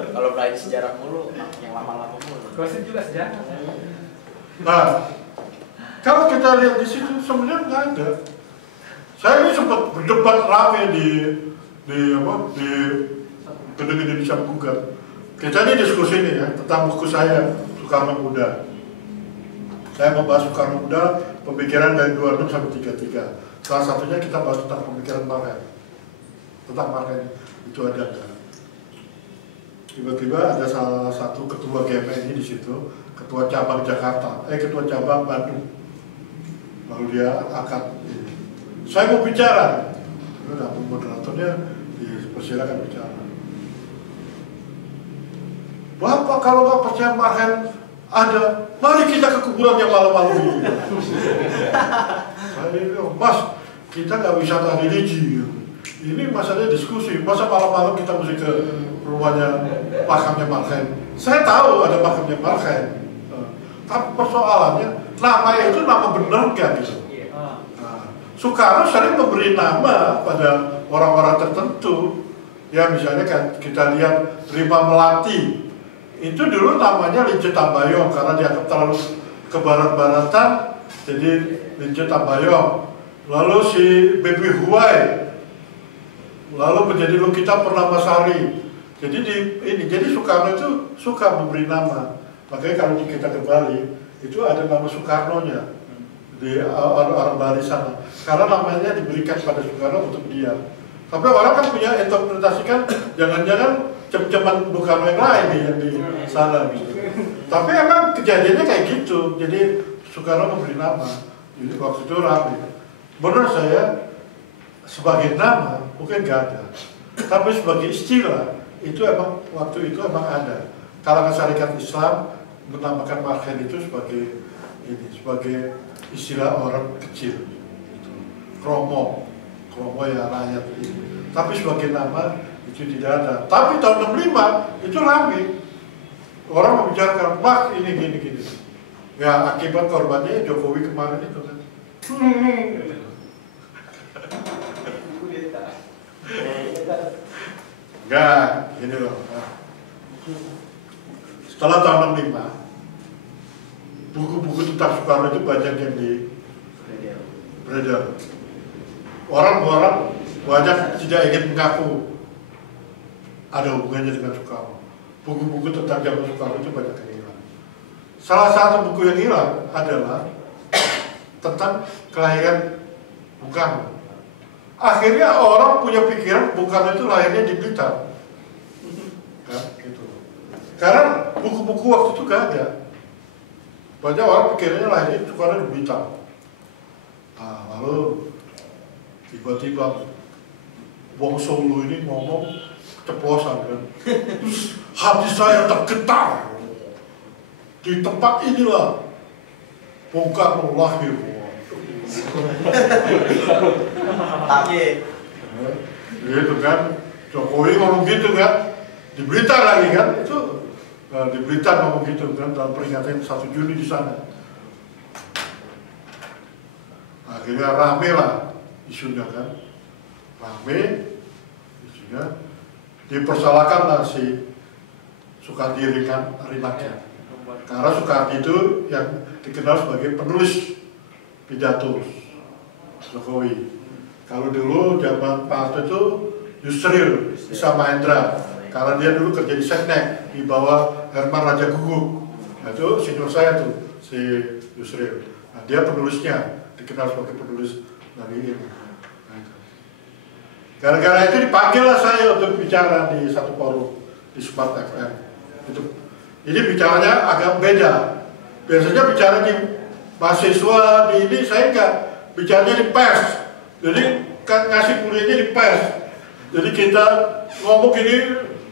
Kalau belajar sejarah mulu, yang lama-lama mulu. Gosip juga sejarah. Nah, kalau kita lihat di situ sebenarnya nggak ada. Saya ini sempat berdebat rame di gedung Indonesia Bugar. Kita ini diskusi ini ya tentang buku saya Soekarno Muda. Saya membahas Soekarno Muda, pemikiran dari 26 sampai 33. Salah satunya kita bahas tentang pemikiran marhen. Tentang marhen itu ada nggak? Tiba-tiba ada salah satu ketua GMI di situ, ketua cabang Jakarta, ketua cabang Bandung. Lalu dia angkat, saya mau bicara. Udah, moderatornya dipersilakan bicara. Bapak kalau nggak percaya marhen ada, mari kita ke kuburan yang malam-malam ini. Saya bilang, Mas, kita nggak wisata religi. Ini masalahnya diskusi, masa malam-malam kita mesti ke rumahnya makamnya marhen. Saya tahu ada makamnya marhen, tapi persoalannya nama itu nama benar kan gitu. Soekarno sering memberi nama pada orang-orang tertentu. Ya misalnya kan kita lihat Rima Melati, itu dulu namanya Lince Tambayong karena dianggap terlalu ke barat-baratan, jadi Lince Tambayong. Lalu si Baby Huai, lalu menjadi Lukita Purnamasari. Jadi jadi Soekarno itu suka memberi nama. Makanya kalau kita ke Bali itu ada nama Soekarno-nya di orang Bali sana. Karena namanya diberikan pada Soekarno untuk dia. Tapi orang kan punya interpretasikan jangan-jangan cem-ceman Soekarno yang lain nih yang di sana gitu. Tapi emang kejadiannya kayak gitu. Jadi Soekarno memberi nama. Jadi waktu itu rame. Menurut saya sebagai nama mungkin gak ada. Tapi sebagai istilah itu emang waktu itu emang ada. Kalangan Syarikat Islam menamakan Marhen itu sebagai ini, sebagai istilah orang kecil. Kromo ya rakyat ini. Tapi sebagai nama itu tidak ada. Tapi tahun 65 itu rame. Orang membicarakan, Mak ini gini. Ya akibat korbannya Jokowi kemarin itu kan. Enggak, gini loh. Setelah tahun 65, buku-buku tentang Soekarno itu banyak yang beredar. Orang-orang banyak tidak ingin mengaku ada hubungannya dengan Soekarno. Buku-buku tentang zaman Soekarno itu banyak yang hilang. Salah satu buku yang hilang adalah tentang kelahiran Bung Karno. Akhirnya orang punya pikiran Bung Karno itu lahirnya di Blitar. Kan, gitu. Karena buku-buku waktu itu gak ada. Banyak orang pikirnya lahirnya Soekarno di Blitar. Nah, lalu tiba-tiba Wong Solo ini ngomong ceplosan kan. Hati saya tergetar. Di tempat inilah Bung Karno lahir. Gitu kan, Jokowi ngomong gitu kan, di Blitar lagi kan, itu di Blitar ngomong gitu kan dalam peringatan 1 Juni di sana. Akhirnya rame lah isunya kan, rame isunya, dipersalahkan lah si Soekardi Rinaknya. Karena Soekardi itu yang dikenal sebagai penulis pidato Jokowi. Kalau dulu zaman Pak Harto itu Yusril sama Hendra, karena dia dulu kerja di Seknek di bawah Herman Raja Guguk. Nah, itu senior saya tuh si Yusril. Nah, dia penulisnya, dikenal sebagai penulis dari ini. Nah, gara-gara itu dipanggil lah saya untuk bicara di satu forum di Smart FM. Ini bicaranya agak beda. Biasanya bicara di mahasiswa di ini, saya enggak, bicaranya di pers. Jadi ngasih kuliahnya di pers. Jadi kita ngomong gini,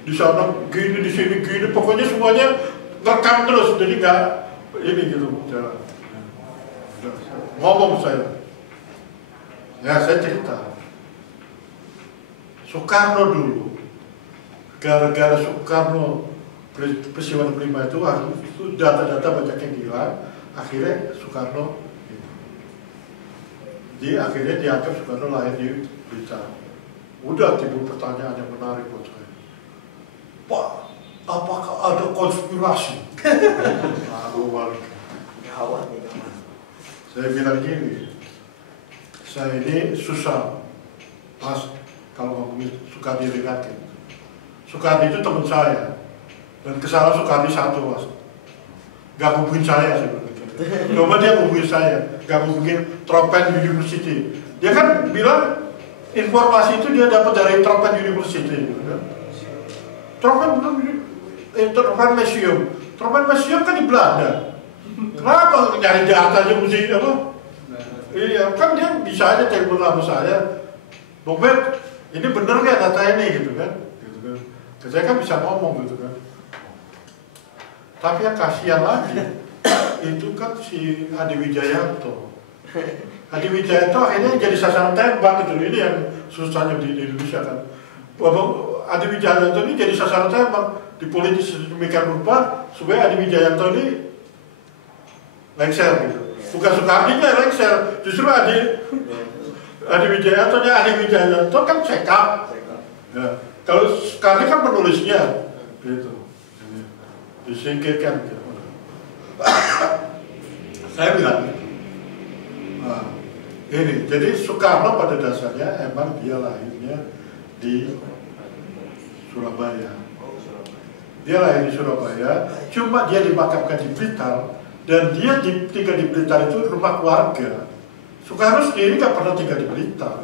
di sana gini, di sini gini, pokoknya semuanya ngerekam terus. Jadi enggak ini gitu bicara. Ngomong saya. Ya saya cerita. Soekarno dulu, gara-gara Soekarno peristiwa 65 itu data-data banyak yang hilang, akhirnya Soekarno akhirnya dianggap Soekarno lahir di Blitar. Udah timbul pertanyaan yang menarik buat saya. Pak, apakah ada konspirasi? Aku balik. Saya bilang gini, saya ini susah pas kalau ngomongin Soekardi Rinaknya. Soekardi itu teman saya. Dan kesalahan Soekardi satu, Mas. Gak hubungin saya sebenarnya. Coba dia hubungin saya, gak hubungin Tropen University. Dia kan bilang informasi itu dia dapat dari Tropen University. Tropen Museum. Tropen Museum kan di Belanda. Kenapa nyari datanya mesti apa? Iya, kan dia bisa aja telepon sama saya. Bung Bet, ini bener gak data ini gitu kan? Saya kan bisa ngomong gitu kan. Tapi yang kasihan lagi, itu kan si Adi Wijayanto. Adi Wijayanto akhirnya jadi sasaran tembak gitu. Ini yang susahnya di Indonesia kan. Adi Wijayanto ini jadi sasaran tembak di politis sedemikian rupa supaya Adi Wijayanto ini lengser gitu. Bukan Soekardinya lengser, justru Adi Wijayanto kan sekap. Ya. Kalau Soekardi kan penulisnya, gitu. Disingkirkan gitu. Saya bilang nah, ini, jadi Soekarno pada dasarnya emang dia lahirnya di Surabaya. Dia lahir di Surabaya, cuma dia dimakamkan di Blitar, dan dia tinggal di Blitar itu rumah keluarga. Soekarno sendiri nggak pernah tinggal di Blitar,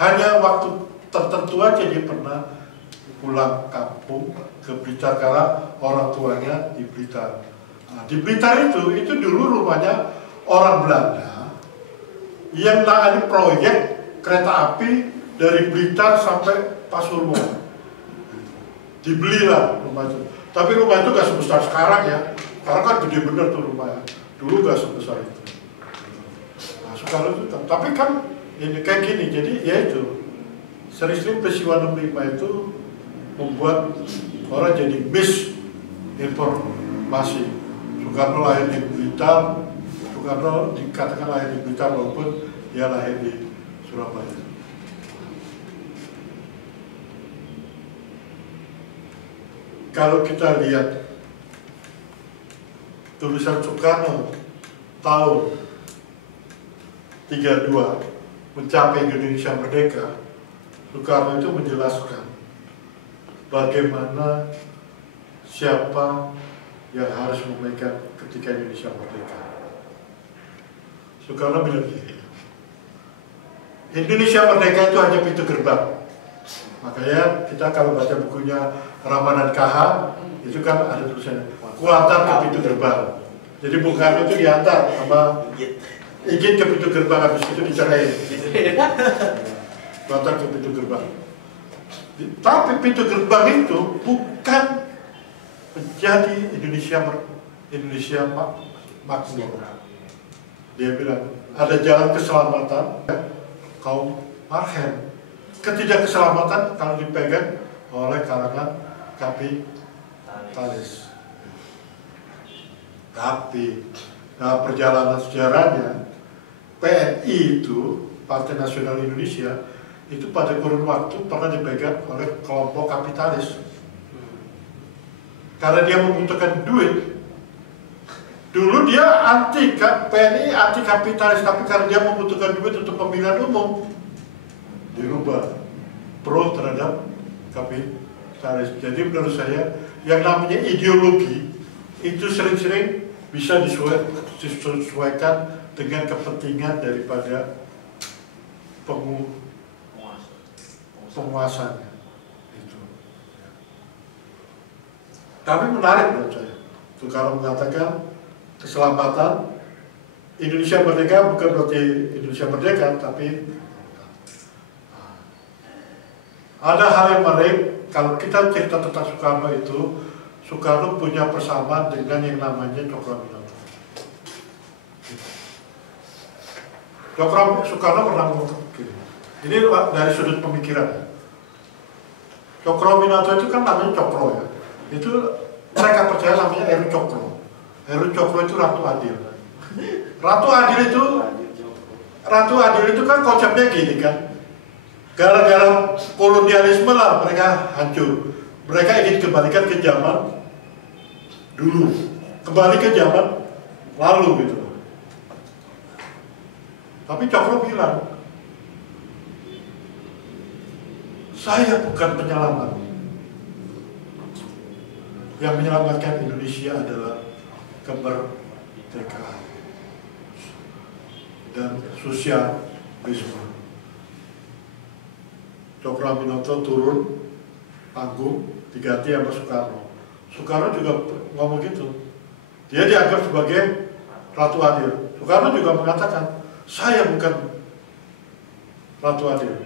hanya waktu tertentu aja dia pernah pulang kampung ke Blitar karena orang tuanya di Blitar. Nah, di Blitar itu dulu rumahnya orang Belanda yang nangani proyek kereta api dari Blitar sampai Pasuruan. Dibelilah rumah itu. Tapi rumah itu gak sebesar sekarang ya. Sekarang kan gede bener tuh rumahnya. Dulu gak sebesar itu. Nah, Soekarno itu, tapi kan ini kayak gini. Jadi ya itu, sering-sering peristiwa 65 itu membuat orang jadi misinformasi. Soekarno lahir di Blitar, Soekarno dikatakan lahir di Blitar walaupun dia lahir di Surabaya. Kalau kita lihat tulisan Soekarno tahun 32 mencapai Indonesia merdeka, Soekarno itu menjelaskan bagaimana siapa yang harus memegang ketika Indonesia merdeka. Soekarno bilang gini, Indonesia merdeka itu hanya pintu gerbang. Makanya kita kalau baca bukunya Ramadan KH, itu kan ada tulisannya, kuantar ke pintu gerbang. Jadi Bung Karno itu diantar sama izin ke pintu gerbang, habis itu dicerai. Kuantar ke pintu gerbang. Tapi pintu gerbang itu bukan menjadi Indonesia makmur. Dia bilang ada jalan keselamatan kaum marhen. Ketidakkeselamatan kalau dipegang oleh kalangan kapitalis. Tapi dalam perjalanan sejarahnya PNI itu, Partai Nasional Indonesia, itu pada kurun waktu pernah dipegang oleh kelompok kapitalis. Karena dia membutuhkan duit. Dulu dia PNI anti kapitalis, tapi karena dia membutuhkan duit untuk pemilihan umum, dirubah pro terhadap kapitalis. Jadi menurut saya yang namanya ideologi itu sering-sering bisa disesuaikan dengan kepentingan daripada penguasanya. Itu. Tapi menarik menurut saya. Itu kalau mengatakan keselamatan Indonesia merdeka bukan berarti Indonesia merdeka, tapi ada hal yang menarik. Kalau kita cerita tentang Soekarno itu, Soekarno punya persamaan dengan yang namanya Cokroaminoto. Soekarno pernah ngomong begini. Ini dari sudut pemikiran. Cokroaminoto itu kan namanya Cokro ya. Itu mereka percaya namanya Heru Cokro. Heru Cokro itu Ratu Adil. Ratu Adil itu kan konsepnya gini kan. Gara-gara kolonialisme lah mereka hancur. Mereka ingin kembalikan ke zaman dulu, kembali ke zaman lalu gitu. Tapi Cokro bilang, saya bukan penyelamat. Yang menyelamatkan Indonesia adalah kemerdekaan dan sosialisme. Cokroaminoto turun panggung diganti sama Soekarno. Soekarno juga ngomong gitu. Dia dianggap sebagai Ratu Adil. Soekarno juga mengatakan, saya bukan Ratu Adil.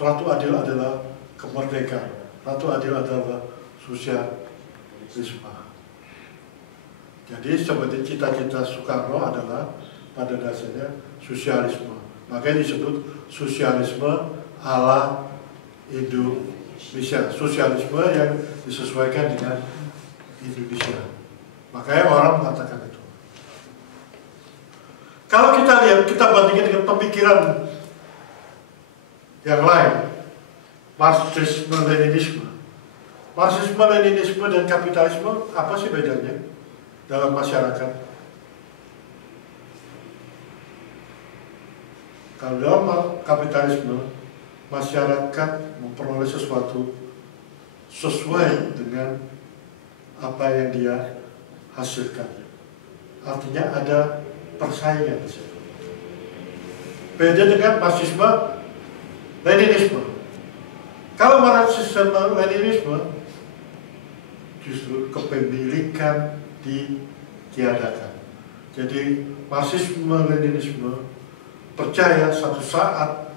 Ratu Adil adalah kemerdekaan. Ratu Adil adalah sosialisme. Jadi sebenarnya cita-cita Soekarno adalah pada dasarnya sosialisme. Makanya disebut sosialisme ala Indonesia, sosialisme yang disesuaikan dengan Indonesia. Makanya orang mengatakan itu. Kalau kita lihat, kita bandingkan dengan pemikiran yang lain, Marxisme-Leninisme. Marxisme-Leninisme dan kapitalisme, apa sih bedanya dalam masyarakat? Kalau dalam kapitalisme, masyarakat memperoleh sesuatu sesuai dengan apa yang dia hasilkan. Artinya ada persaingan di situ. Beda dengan Marxisme-Leninisme. Kalau Marxisme-Leninisme justru kepemilikan diciptakan. ditiadakan. Jadi Marxisme-Leninisme percaya satu saat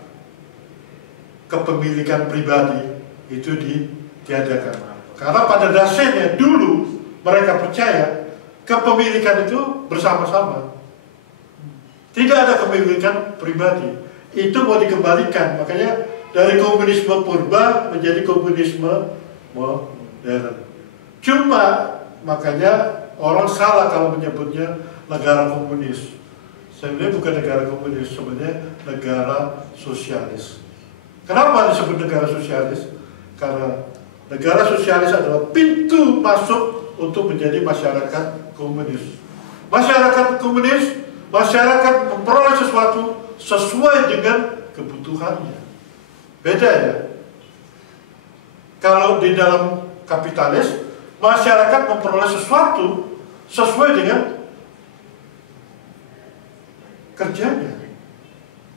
kepemilikan pribadi itu ditiadakan. Karena pada dasarnya dulu mereka percaya kepemilikan itu bersama-sama. Tidak ada kepemilikan pribadi. Itu mau dikembalikan. Makanya dari komunisme purba menjadi komunisme modern. Cuma makanya orang salah kalau menyebutnya negara komunis. Sebenarnya bukan negara komunis, sebenarnya negara sosialis. Kenapa disebut negara sosialis? Karena negara sosialis adalah pintu masuk untuk menjadi masyarakat komunis. Masyarakat komunis, masyarakat memperoleh sesuatu sesuai dengan kebutuhannya. Beda ya. Kalau di dalam kapitalis, masyarakat memperoleh sesuatu sesuai dengan kerjanya.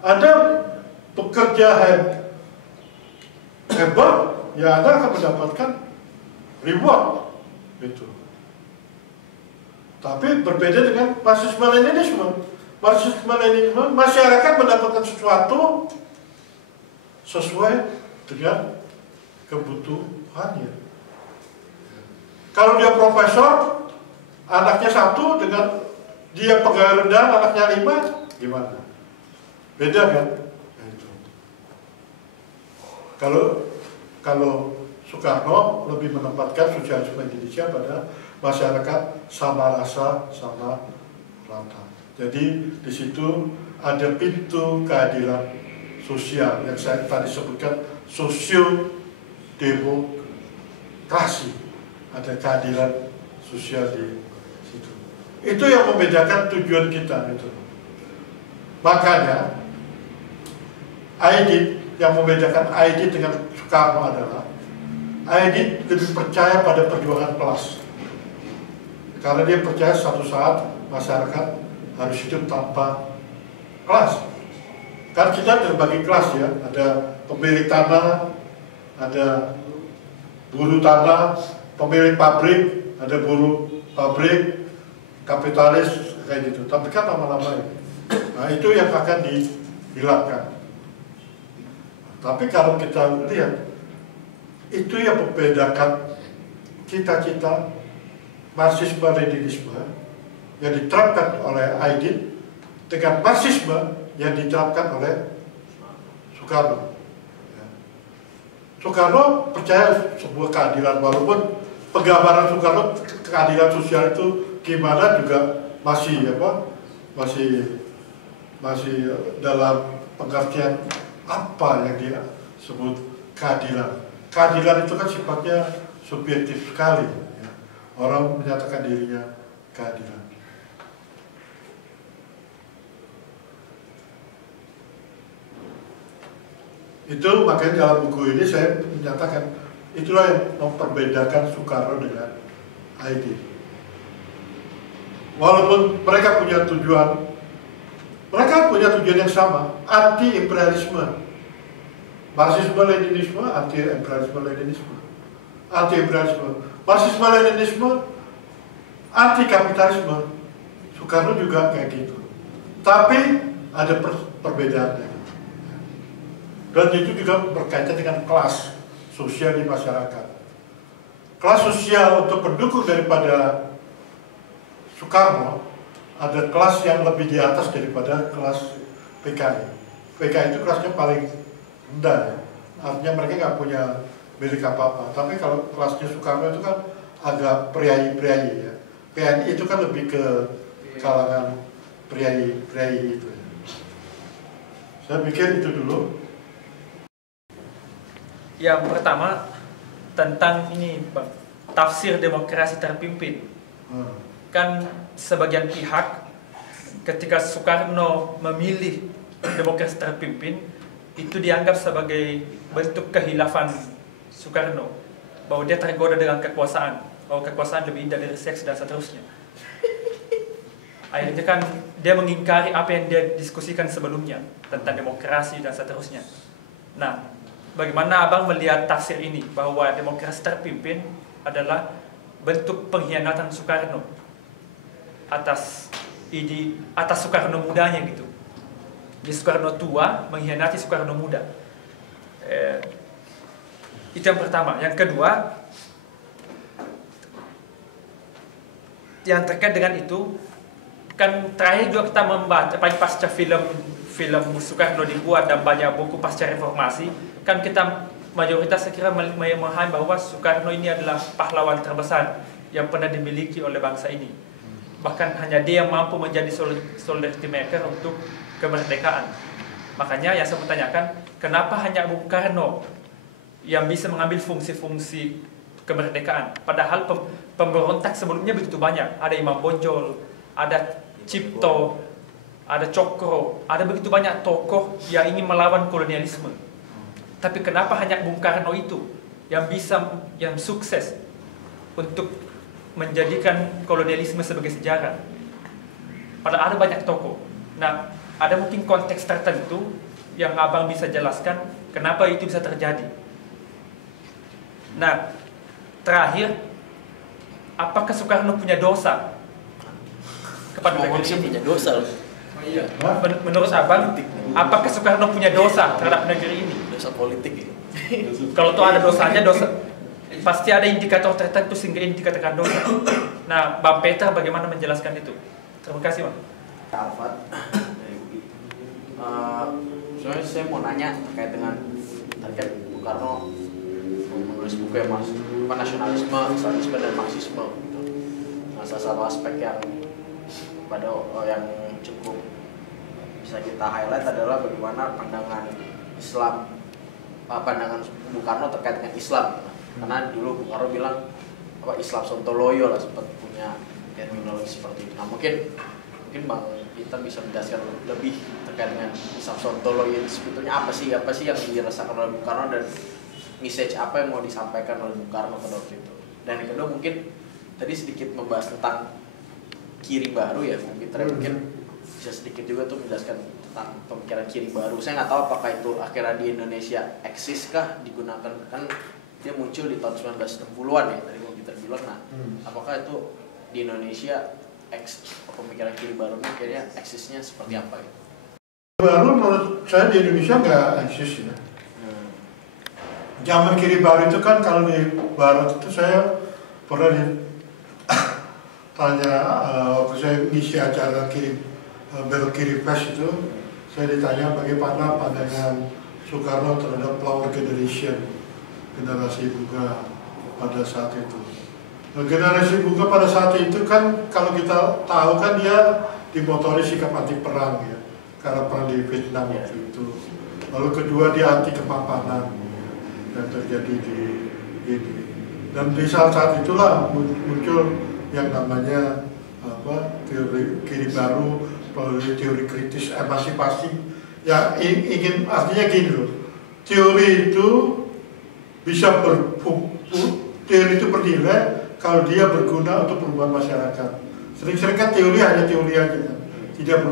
Ada pekerja hebat, ya Anda akan mendapatkan reward itu. Tapi berbeda dengan Marxisme-Leninisme. Marxisme-Leninisme, masyarakat mendapatkan sesuatu sesuai dengan kebutuhannya. Kalau dia profesor, anaknya satu, dengan dia pegawai rendah, anaknya 5, gimana? Beda kan? Nah, itu. Kalau Soekarno lebih menempatkan sosialisme Indonesia pada masyarakat sama rasa, sama rata. Jadi di situ ada pintu keadilan sosial yang saya tadi sebutkan, sosio-demokrasi. Ada keadilan sosial di situ. Itu yang membedakan tujuan kita itu. Makanya Aidit, yang membedakan Aidit dengan Soekarno adalah Aidit lebih percaya pada perjuangan kelas. Karena dia percaya suatu saat masyarakat harus hidup tanpa kelas. Kan kita terbagi kelas ya, ada pemilik tanah, ada buruh tanah, pemilik pabrik, ada buruh pabrik, kapitalis, kayak gitu. Tapi kan lama-lama ya. Nah itu yang akan dihilangkan. Tapi kalau kita lihat, itu yang membedakan cita-cita Marxisme-Leninisme yang diterapkan oleh Aidit dengan Marxisme yang diterapkan oleh Soekarno. Soekarno percaya sebuah keadilan, walaupun penggambaran Soekarno keadilan sosial itu gimana juga masih dalam pengertian apa yang dia sebut keadilan. Keadilan itu kan sifatnya subjektif sekali. Ya. Orang menyatakan dirinya keadilan. Itu makanya dalam buku ini saya menyatakan itulah yang memperbedakan Soekarno dengan Aidit. Walaupun mereka punya tujuan yang sama, anti-imperialisme. Marxisme-Leninisme, anti-imperialisme-Leninisme. Anti-imperialisme. Marxisme-Leninisme, anti-kapitalisme. Soekarno juga kayak gitu. Tapi ada perbedaannya. Dan itu juga berkaitan dengan kelas sosial di masyarakat. Kelas sosial untuk pendukung daripada Soekarno, ada kelas yang lebih di atas daripada kelas PKI. PKI itu kelasnya paling rendah ya. Artinya mereka nggak punya milik apa-apa. Tapi kalau kelasnya Soekarno itu kan agak priai-priai ya. PNI itu kan lebih ke kalangan priai-priai itu ya. Saya pikir itu dulu. Yang pertama tentang ini Bang, tafsir demokrasi terpimpin. Kan sebagian pihak ketika Soekarno memilih demokrasi terpimpin itu dianggap sebagai bentuk kehilafan Soekarno, bahwa dia tergoda dengan kekuasaan, bahwa kekuasaan lebih indah dari seks dan seterusnya. Akhirnya kan dia mengingkari apa yang dia diskusikan sebelumnya tentang demokrasi dan seterusnya. Nah, bagaimana Abang melihat tafsir ini, bahwa demokrasi terpimpin adalah bentuk pengkhianatan Soekarno? atas Soekarno mudanya gitu. Jadi Soekarno tua mengkhianati Soekarno muda. Itu yang pertama. Yang kedua, yang terkait dengan itu, kan terakhir juga kita membaca, pasca film Soekarno dibuat dan banyak buku pasca reformasi, kan kita mayoritas saya kira memahami bahwa Soekarno ini adalah pahlawan terbesar yang pernah dimiliki oleh bangsa ini. Bahkan hanya dia yang mampu menjadi solidarity maker untuk kemerdekaan. Makanya yang saya bertanyakan, kenapa hanya Bung Karno yang bisa mengambil fungsi-fungsi kemerdekaan? Padahal pemberontak sebelumnya begitu banyak. Ada Imam Bonjol, ada Cipto, ada Cokro, ada begitu banyak tokoh yang ingin melawan kolonialisme. Tapi kenapa hanya Bung Karno itu yang sukses untuk menjadikan kolonialisme sebagai sejarah? Padahal ada banyak tokoh. Nah, ada mungkin konteks tertentu yang abang bisa jelaskan kenapa itu bisa terjadi. Nah, terakhir, apakah Soekarno punya dosa kepada negeri ini? Punya dosa loh. Iya. Menurut abang, apakah Soekarno punya dosa terhadap negeri ini? Dosa politik ya. Kalau tuh ada dosanya, pasti ada indikator tertentu sehingga ini dikatakan dosa. Nah, Bang Peter bagaimana menjelaskan itu? Terima kasih, Bang. Alfat. Sebenarnya saya mau nanya terkait dengan Bung Karno menulis buku yang nasionalisme, islamisme dan marxisme. Gitu. Nah, salah satu aspek yang yang cukup bisa kita highlight adalah bagaimana pandangan Bung Karno terkait dengan Islam. Karena dulu Bung Karno bilang Islam Sontoloyo lah, sempat punya terminologi seperti itu. Nah, mungkin Bang Peter bisa menjelaskan lebih terkait dengan Islam Sontoloyo itu sebetulnya apa sih yang dirasakan oleh Bung Karno dan message apa yang mau disampaikan oleh Bung Karno pada waktu itu. Dan yang kedua mungkin tadi sedikit membahas tentang kiri baru ya, Bung Peter mungkin bisa sedikit juga tuh menjelaskan tentang pemikiran kiri baru. Saya nggak tahu apakah itu akhirnya di Indonesia eksis kah, digunakan, kan dia muncul di tahun 1960-an ya, tadi Bung Peter bilang. Nah, apakah itu di Indonesia pemikiran kiri baru ini akhirnya eksisnya seperti apa ya? Baru menurut saya di Indonesia nggak eksis ya. Zaman kiri baru itu kan kalau di Barat itu saya pernah ditanya waktu saya ngisi acara belok kiri pes itu, saya ditanya bagaimana pandangan Soekarno terhadap Flower Generation, generasi bunga pada saat itu. Nah, generasi bunga pada saat itu kan kalau kita tahu kan dia dimotori sikap anti perang ya, karena perang di Vietnam waktu itu. Lalu kedua dia anti kepampanan yang terjadi di ini. Dan di saat itulah muncul yang namanya teori kiri baru, teori kritis emansipasi. Ya ingin artinya gini loh. Teori itu bisa teori itu bernilai kalau dia berguna untuk perubahan masyarakat. Sering-sering kan teori hanya teori aja kan. Tidak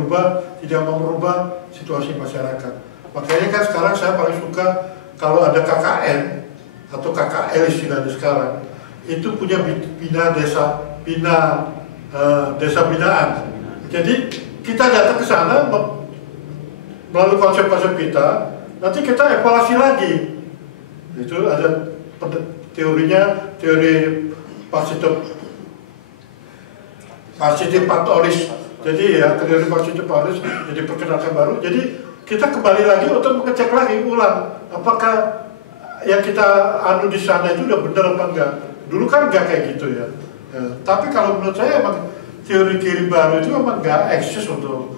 mau merubah situasi masyarakat. Makanya kan sekarang saya paling suka kalau ada KKN atau KKL istilahnya sekarang, itu punya desa binaan. Jadi kita datang ke sana melalui konsep-konsep kita, nanti kita evaluasi lagi. Itu ada teorinya, teori partisipatoris. Jadi ya teori partisipatoris jadi perkenalkan baru. Jadi kita kembali lagi untuk mengecek lagi ulang apakah yang kita anu di sana itu udah benar apa enggak. Dulu kan enggak kayak gitu ya. Tapi kalau menurut saya emang teori kiri baru itu memang enggak eksis untuk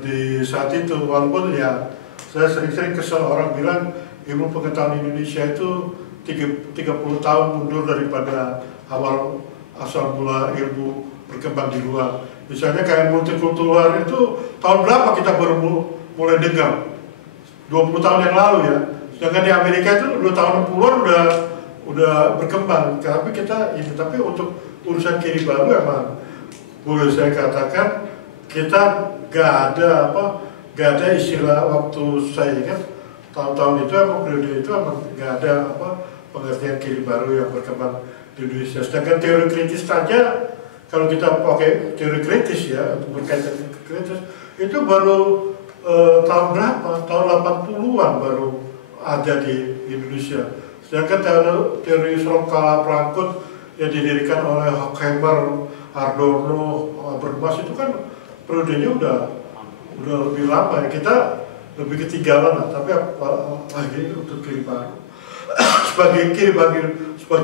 di saat itu. Walaupun ya saya sering-sering kesel orang bilang ilmu pengetahuan Indonesia itu 30 tahun mundur daripada asal mula ilmu berkembang di luar. Misalnya kayak multikultural itu tahun berapa kita baru mulai dengar? 20 tahun yang lalu ya. Sedangkan di Amerika itu 2 tahun 60-an udah berkembang. Tapi untuk urusan kiri baru emang boleh saya katakan kita gak ada istilah waktu saya ingat tahun-tahun itu periode itu gak ada pengertian kiri baru yang berkembang di Indonesia. Sedangkan teori kritis saja kalau kita pakai teori kritis ya, untuk berkaitan dengan kritis, itu baru tahun berapa? Tahun 80-an baru ada di Indonesia. Sedangkan teori Srongkala Prangkut yang didirikan oleh Horkheimer, Adorno, Habermas itu kan periodenya udah lebih lama ya. Kita lebih ketinggalan lah, tapi lagi untuk kiri baru sebagai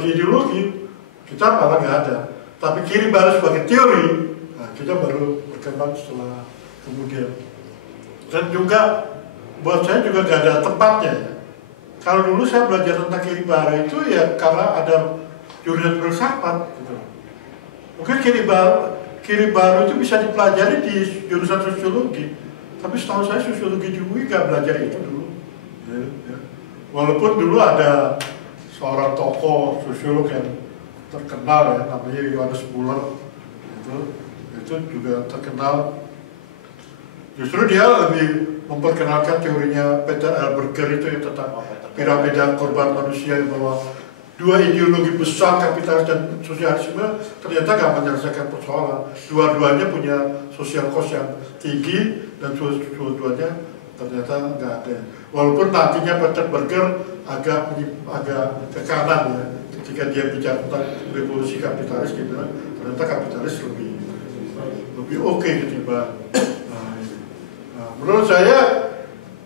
ideologi kita malah nggak ada, tapi kiri baru sebagai teori, nah, kita baru berkembang setelah kemudian. Dan juga buat saya juga nggak ada tempatnya ya. Kalau dulu saya belajar tentang kiri baru itu ya karena ada jurusan filsafat gitu. Mungkin kiri baru itu bisa dipelajari di jurusan sosiologi, tapi setahu saya sosiologi di UI nggak belajar itu dulu ya. Walaupun dulu ada seorang tokoh sosiolog yang terkenal ya, namanya Johannes Muller, itu juga terkenal. Justru dia lebih memperkenalkan teorinya Peter L. Berger itu yang tentang piramida korban manusia, bahwa dua ideologi besar kapitalis dan sosialisme ternyata nggak menyelesaikan persoalan. Dua-duanya punya social cost yang tinggi dan dua-duanya ternyata nggak ada. Walaupun nantinya Peter Berger agak ke kanan ya, ketika dia bicara tentang revolusi kapitalis, dia bilang ternyata kapitalis lebih oke ketimbang. Menurut saya,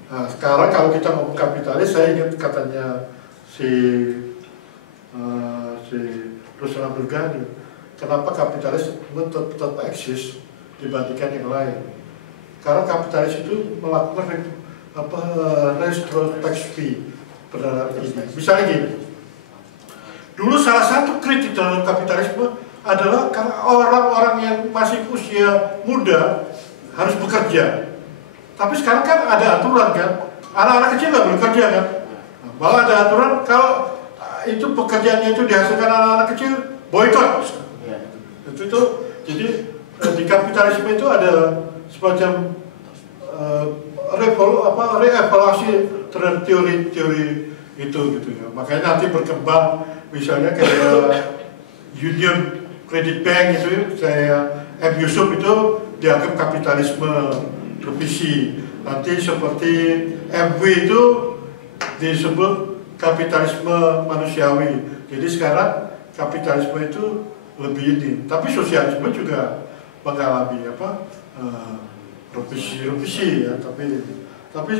sekarang kalau kita ngomong kapitalis, saya ingat katanya si Ruslan Burgani, kenapa kapitalis tetap eksis dibandingkan yang lain? Karena kapitalis itu melakukan retrospeksi terhadap ini. Misalnya gini, dulu salah satu kritik terhadap kapitalisme adalah karena orang-orang yang masih usia muda harus bekerja. Tapi sekarang kan ada aturan kan, anak-anak kecil nggak boleh bekerja kan. Malah ada aturan kalau itu pekerjaannya itu dihasilkan anak-anak kecil, boykot. Itu jadi di kapitalisme itu ada semacam reevaluasi terhadap teori-teori itu gitu ya. Makanya nanti berkembang misalnya kayak Union Credit Bank itu, saya M. Yusuf itu dianggap kapitalisme revisi. Nanti seperti MW itu disebut kapitalisme manusiawi. Jadi sekarang kapitalisme itu lebih ini, tapi sosialisme juga mengalami revisi ya. Tapi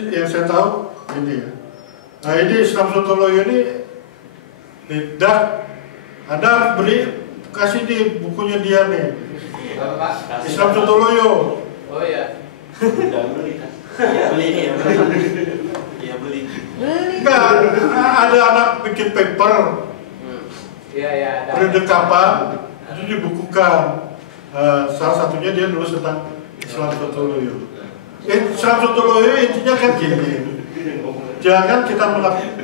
yang saya tahu ini ya. Nah ini Islam Sontoloyo ini Anda beri kasih di bukunya dia nih. Islam Sontoloyo. Oh iya. Beli. Enggak, ada anak bikin paper. Iya. Periode kapan itu dibukukan. Salah satunya dia nulis tentang Islam Sontoloyo. Islam Sontoloyo intinya kan gini. Jangan kita melakukan.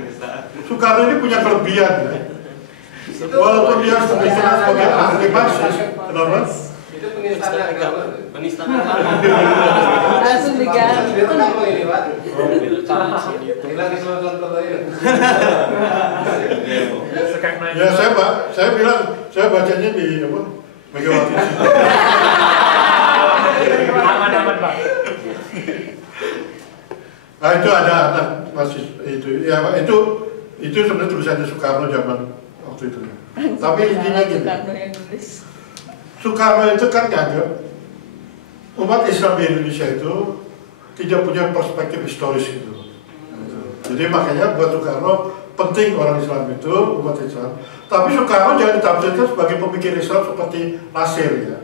Soekarno ini punya kelebihan ya. Walaupun dia dikenal sebagai ahli Marxis, kenapa? Itu penistaan agama. Penistaan agama. Langsung diganti. Itu nama ini, Pak. Bilang Islam Sontoloyo. Ya saya bilang, saya bacanya di apa? Megawati. Aman Pak. Nah itu ada anak masih itu, ya itu sebenarnya tulisannya Soekarno zaman waktu itu. Tapi intinya gini, Soekarno itu kan nganggap umat Islam di Indonesia itu tidak punya perspektif historis gitu. Jadi makanya buat Soekarno penting orang Islam itu, umat Islam. Tapi Soekarno jangan ditafsirkan sebagai pemikir Islam seperti Nasir ya.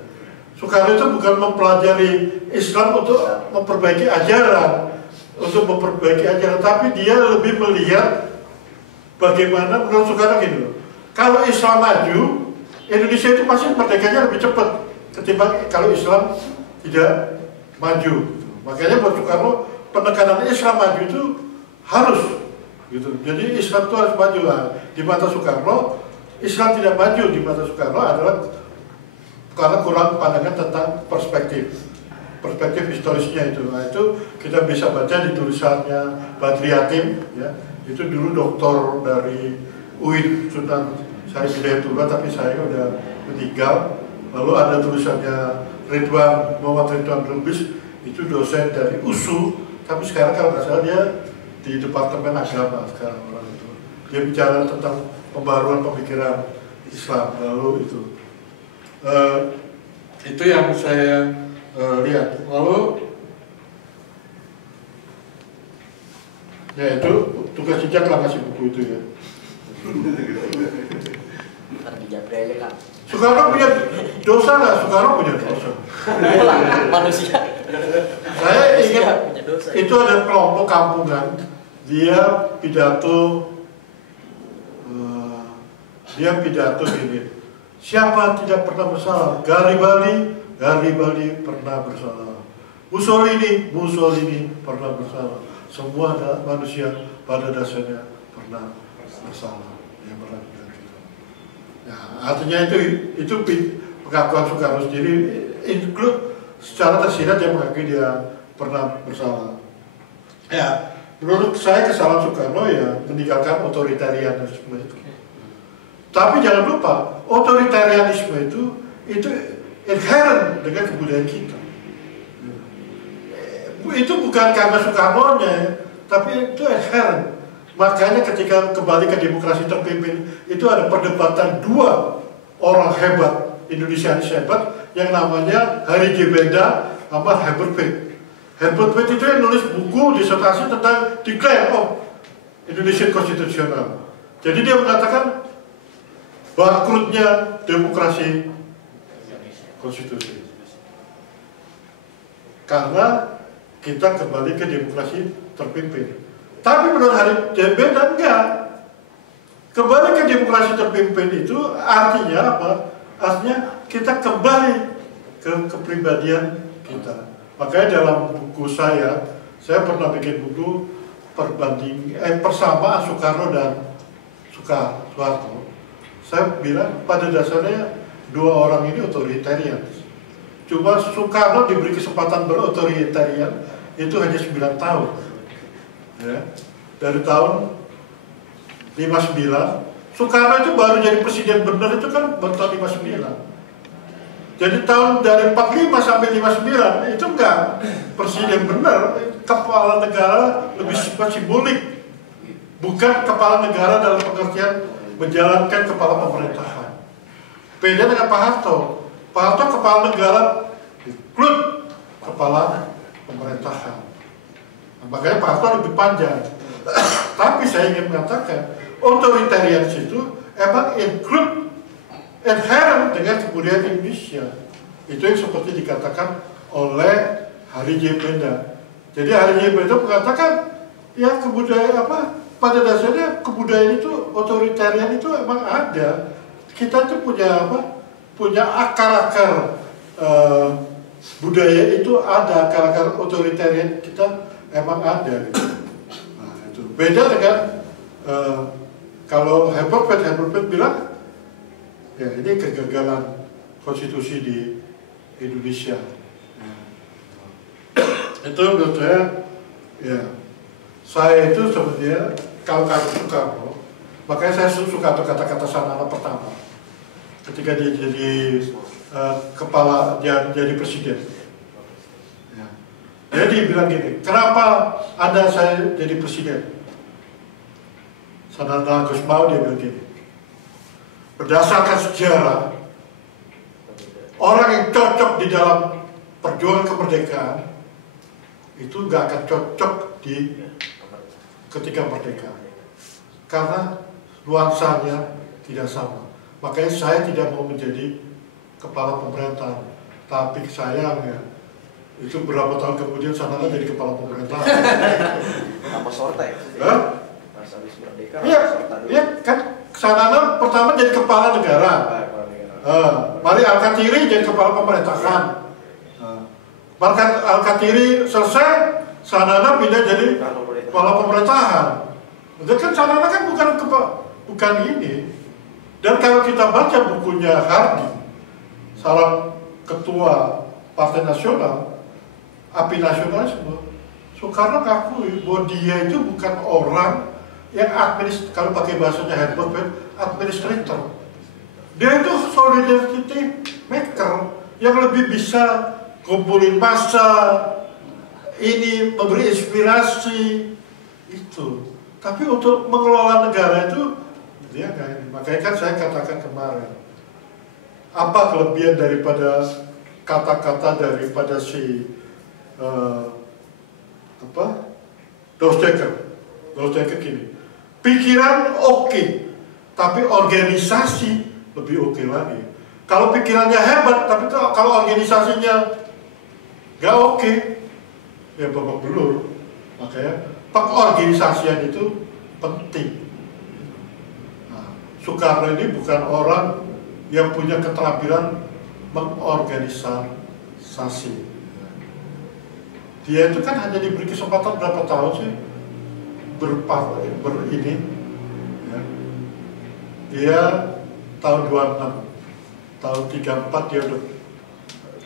Soekarno itu bukan mempelajari Islam untuk memperbaiki ajaran, tapi dia lebih melihat bagaimana menurut Soekarno gitu. Kalau Islam maju, Indonesia itu pasti merdekanya lebih cepat ketimbang kalau Islam tidak maju. Makanya buat Soekarno penekanan Islam maju itu harus gitu. Jadi Islam itu harus maju lah. Di mata Soekarno, Islam tidak maju di mata Soekarno adalah karena kurang pandangan tentang perspektif historisnya itu. Nah itu kita bisa baca di tulisannya Badri Hatim ya. Itu dulu doktor dari UIN Sunan Syarif Hidayatullah, tapi saya udah meninggal. Lalu ada tulisannya Muhammad Ridwan Lubis, itu dosen dari USU, tapi sekarang kalau nggak salah dia di Departemen Agama sekarang orang itu. Dia bicara tentang pembaruan pemikiran Islam. Lalu itu yang saya lihat. Lalu ya itu tugas Ijak lah ngasih buku itu ya. Ntar dijabri aja kan. Soekarno punya dosa nggak? Soekarno punya dosa. Manusia. Saya ingat punya dosa. itu ada kelompok kampungan, dia pidato gini. Siapa tidak pernah bersalah? Garibaldi pernah bersalah. Mussolini pernah bersalah. Semua manusia pada dasarnya pernah bersalah. Yang pernah bersalah. Ya, artinya itu pengakuan Soekarno sendiri, include secara tersirat dia mengakui dia pernah bersalah. Ya, menurut saya kesalahan Soekarno ya meninggalkan otoritarianisme itu. Tapi jangan lupa, otoritarianisme itu inherent dengan kebudayaan kita. Itu bukan karena Soekarno-nya, tapi itu inherent. Makanya ketika kembali ke demokrasi terpimpin, itu ada perdebatan dua orang hebat, Indonesianis hebat, yang namanya Hari J. Benda sama Herbert Pitt. Herbert Pitt itu yang nulis buku disertasi tentang Decline of Indonesian Constitutional. Jadi dia mengatakan bangkrutnya demokrasi konstitusi. Karena kita kembali ke demokrasi terpimpin. Tapi menurut Hari J. Benda enggak. Kembali ke demokrasi terpimpin itu artinya apa? Artinya kita kembali ke kepribadian kita. Makanya dalam buku saya pernah bikin buku persamaan Soekarno dan Soeharto. Saya bilang pada dasarnya dua orang ini otoritarian. Cuma Soekarno diberi kesempatan berotoritarian itu hanya 9 tahun. Ya. Dari tahun 59, Soekarno itu baru jadi presiden benar itu kan baru tahun 59. Jadi tahun dari 45 sampai 59 itu enggak presiden benar, kepala negara lebih sifat simbolik. Bukan kepala negara dalam pengertian menjalankan kepala pemerintahan. Beda dengan Pak Harto. Pak Harto kepala negara, include kepala pemerintahan. Nah, makanya Pak Harto lebih panjang. Tapi saya ingin mengatakan, otoritarian itu emang include inherent dengan kebudayaan Indonesia. Itu yang seperti dikatakan oleh Hari J. Benda. Jadi Hari J. Benda mengatakan, ya kebudayaan pada dasarnya kebudayaan itu, otoritarian itu emang ada. Kita tuh punya punya akar-akar budaya itu ada, akar-akar otoritarian kita emang ada gitu. Nah, itu beda dengan kalau Herbert Pitt bilang ya ini kegagalan konstitusi di Indonesia. Itu menurut saya itu sebenarnya kalau Soekarno, makanya saya suka kata-kata Sanana pertama ketika dia jadi jadi presiden. Ya. Dia bilang gini, kenapa saya jadi presiden? Sanana Gusmao dia bilang gini, berdasarkan sejarah, orang yang cocok di dalam perjuangan kemerdekaan itu nggak akan cocok di ketika merdeka, karena nuansanya tidak sama. Makanya saya tidak mau menjadi kepala pemerintahan, tapi sayangnya itu berapa tahun kemudian Sanana jadi kepala pemerintahan. Apa sorta ya? Pas habis merdeka. Iya kan Sanana pertama jadi kepala negara. Mari Al-Katiri jadi kepala pemerintahan. Mari Al-Katiri selesai, Sanana pindah jadi kepala pemerintahan. Jadi kan Sanana kan bukan ini. Dan kalau kita baca bukunya Hardy, salah ketua Partai Nasional, API Nasionalisme, Soekarno ngakui bahwa dia itu bukan orang yang kalau pakai bahasanya Herbert Pitt, administrator. Dia itu solidarity maker yang lebih bisa kumpulin massa, ini memberi inspirasi itu. Tapi untuk mengelola negara itu dia nggak ini. Makanya kan saya katakan kemarin, apa kelebihan daripada kata-kata daripada si Dostoevsky gini, pikiran oke, tapi organisasi lebih oke lagi. Kalau pikirannya hebat, tapi kalau organisasinya nggak oke, ya babak belur. Makanya pengorganisasian itu penting. Nah, Soekarno ini bukan orang yang punya keterampilan mengorganisasi. Dia itu kan hanya diberi kesempatan berapa tahun sih ini. Ya. Dia tahun 26, tahun 34 dia udah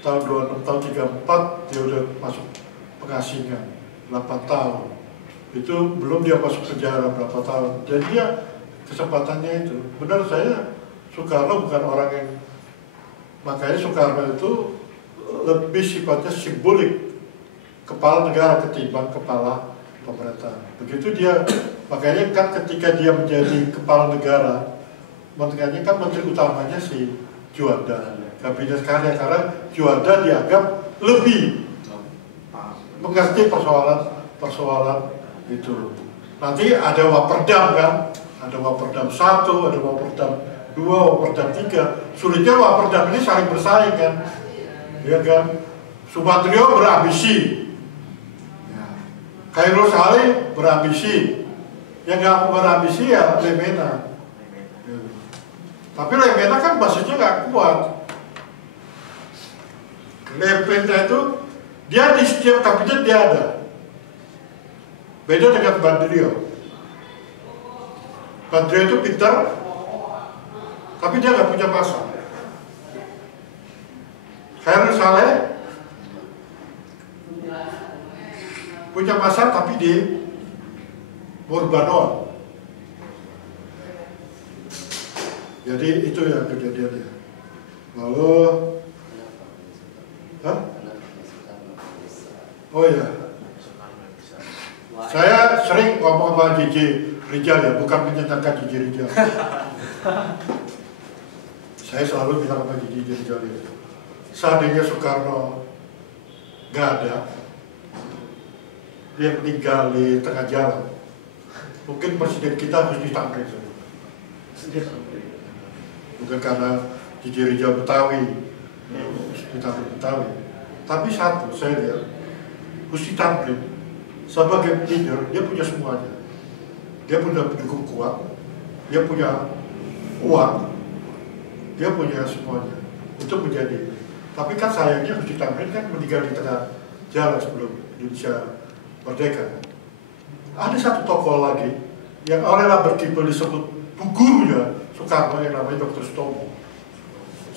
tahun 26, tahun 34 dia udah masuk pengasingan 8 tahun. Itu belum dia masuk penjara berapa tahun. Jadi dia kesempatannya itu. Benar saya Soekarno bukan orang yang, makanya Soekarno itu lebih sifatnya simbolik, kepala negara ketimbang kepala pemerintah. Begitu dia, makanya kan ketika dia menjadi kepala negara, makanya kan menteri utamanya si Juanda, kabinet karya, karena Juanda dianggap lebih mengerti persoalan itu. Nanti ada Waperdam kan, ada Waperdam 1, ada Waperdam 2, Waperdam 3. Sulitnya Waperdam ini saling bersaing kan, ya kan. Sumatrio berambisi, ya. Khairul Saleh berambisi, yang nggak berambisi ya Lemena. Ya. Tapi Lemena kan basisnya nggak kuat. Lemena itu dia di setiap kabinet dia ada. Beda dengan Badrio. Badrio itu pintar, tapi dia nggak punya masa. Khairul Saleh punya masa, tapi di Murbanon. Jadi itu yang kejadiannya. Lalu, oh ya, saya sering ngomong sama Jiji Rijal ya, bukan menyenangkan Jiji Rijal. Saya selalu bilang sama Jiji Rijal ya, seandainya Soekarno nggak ada, dia meninggal di tengah jalan, mungkin presiden kita harus ditangkap. Bukan karena Jiji Rijal Betawi, ditangkap Betawi, tapi satu saya lihat, Gusti Tamrin sebagai leader, dia punya semuanya. Dia punya pendukung kuat, dia punya uang, dia punya semuanya untuk menjadi. Tapi kan sayangnya Gusti Tamrin kan meninggal di tengah jalan sebelum Indonesia merdeka. Ada satu tokoh lagi yang olehlah berkibul disebut bu gurunya Soekarno yang namanya Dr. Sutomo.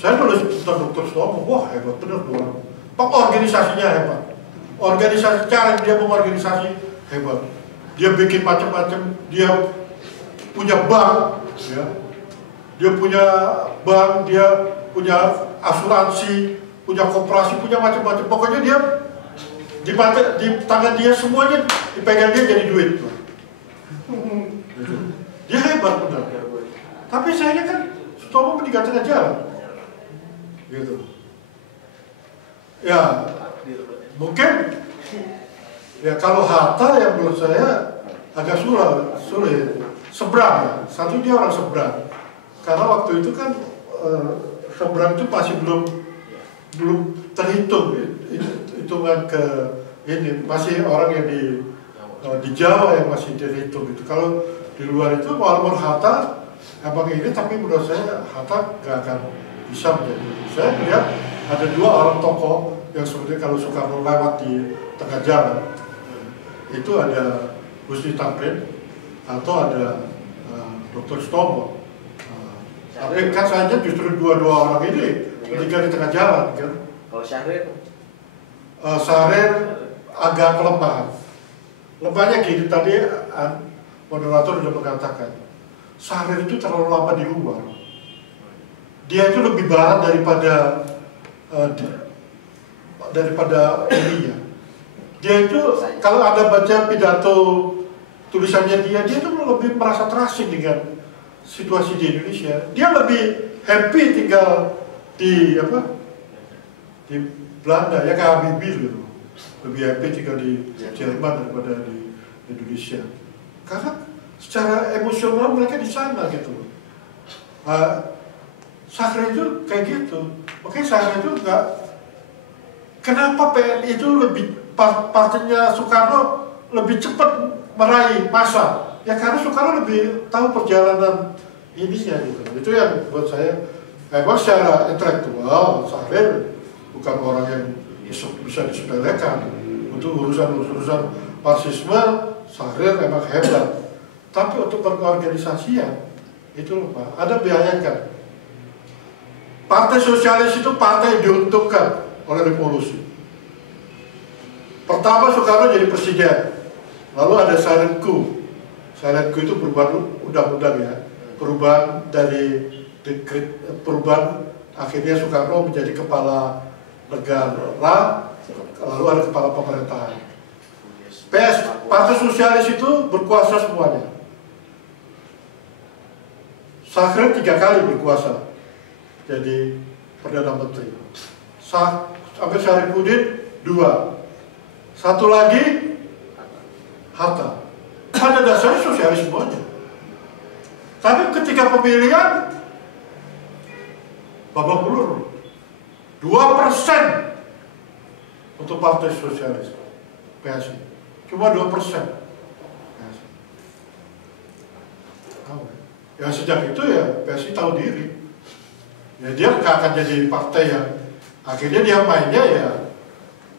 Saya nulis tentang Dr. Sutomo, wah hebat bener orang. Organisasinya hebat. Organisasi, cara dia mengorganisasi hebat. Dia bikin macam-macam, dia punya bank, ya. Dia punya bank, dia punya asuransi, punya koperasi, punya macam-macam. Pokoknya dia di tangan dia semuanya dipegang dia jadi duit. Dia hebat benar. Tapi sayangnya kan Sutomo meninggal tengah jalan. Gitu. Ya, mungkin ya kalau Hatta yang menurut saya agak sulit seberang ya. Satu dia orang seberang karena waktu itu kan seberang itu masih belum terhitung hitungan ke ini, masih orang yang di Jawa yang masih terhitung itu. Kalau di luar itu walaupun Hatta emang ini, tapi menurut saya Hatta gak akan bisa menjadi. Saya lihat ada dua orang tokoh yang sebenarnya kalau Soekarno lewat di tengah jalan, itu ada Gusti Tamrin atau ada Dr. Sutomo. Tapi kan saja justru dua-dua orang ini ketika di tengah jalan kan. Kalau Syahrir? Syahrir agak kelemahan. Lemahnya gini, tadi moderator sudah mengatakan Syahrir itu terlalu lama di luar. Dia itu lebih barat daripada daripada ininya. Dia itu kalau Anda baca pidato tulisannya dia itu lebih merasa terasing dengan situasi di Indonesia. Dia lebih happy tinggal di di Belanda ya, kayak Habibie gitu. Lebih happy tinggal di Jerman daripada di Indonesia. Karena secara emosional mereka di sana gitu. Sahra itu kayak gitu. Makanya Sahra itu enggak. Kenapa PNI itu lebih partainya Soekarno lebih cepat meraih massa? Ya karena Soekarno lebih tahu perjalanan ininya gitu. Itu yang buat saya memang secara intelektual Sahra bukan orang yang bisa disepelekan. Untuk urusan Marxisme Sahra memang hebat. Tapi untuk berorganisasian itu lupa. Ada bayangkan Partai Sosialis itu partai yang diuntungkan oleh revolusi. Pertama Soekarno jadi presiden, lalu ada silent coup. Silent coup itu perubahan undang-undang ya, perubahan dari perubahan akhirnya Soekarno menjadi kepala negara, lalu ada kepala pemerintahan. Partai Sosialis itu berkuasa semuanya. Sahra 3 kali berkuasa jadi Perdana Menteri. Sampai Syarifudin 2. Satu lagi Hatta. Pada dasarnya sosialis semuanya. Tapi ketika pemilihan babak belur 2% untuk Partai Sosialis PSI. Cuma 2%. Ya sejak itu ya PSI tahu diri. Ya dia nggak akan jadi partai yang akhirnya dia mainnya ya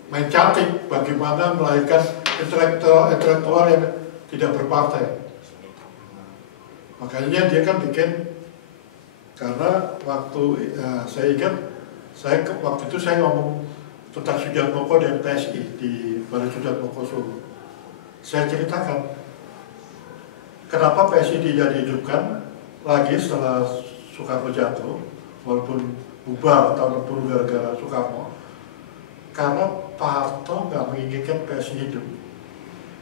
main cantik, bagaimana melahirkan intelektual yang tidak berpartai. Makanya dia kan bikin, karena waktu saya ingat waktu itu saya ngomong tentang Soejarnoko dan PSI di Balai Soejarnoko Solo. Saya ceritakan kenapa PSI tidak dihidupkan lagi setelah Soekarno jatuh, walaupun bubar tahun 60 gara-gara Soekarno. Karena Pak Harto nggak menginginkan PSI hidup,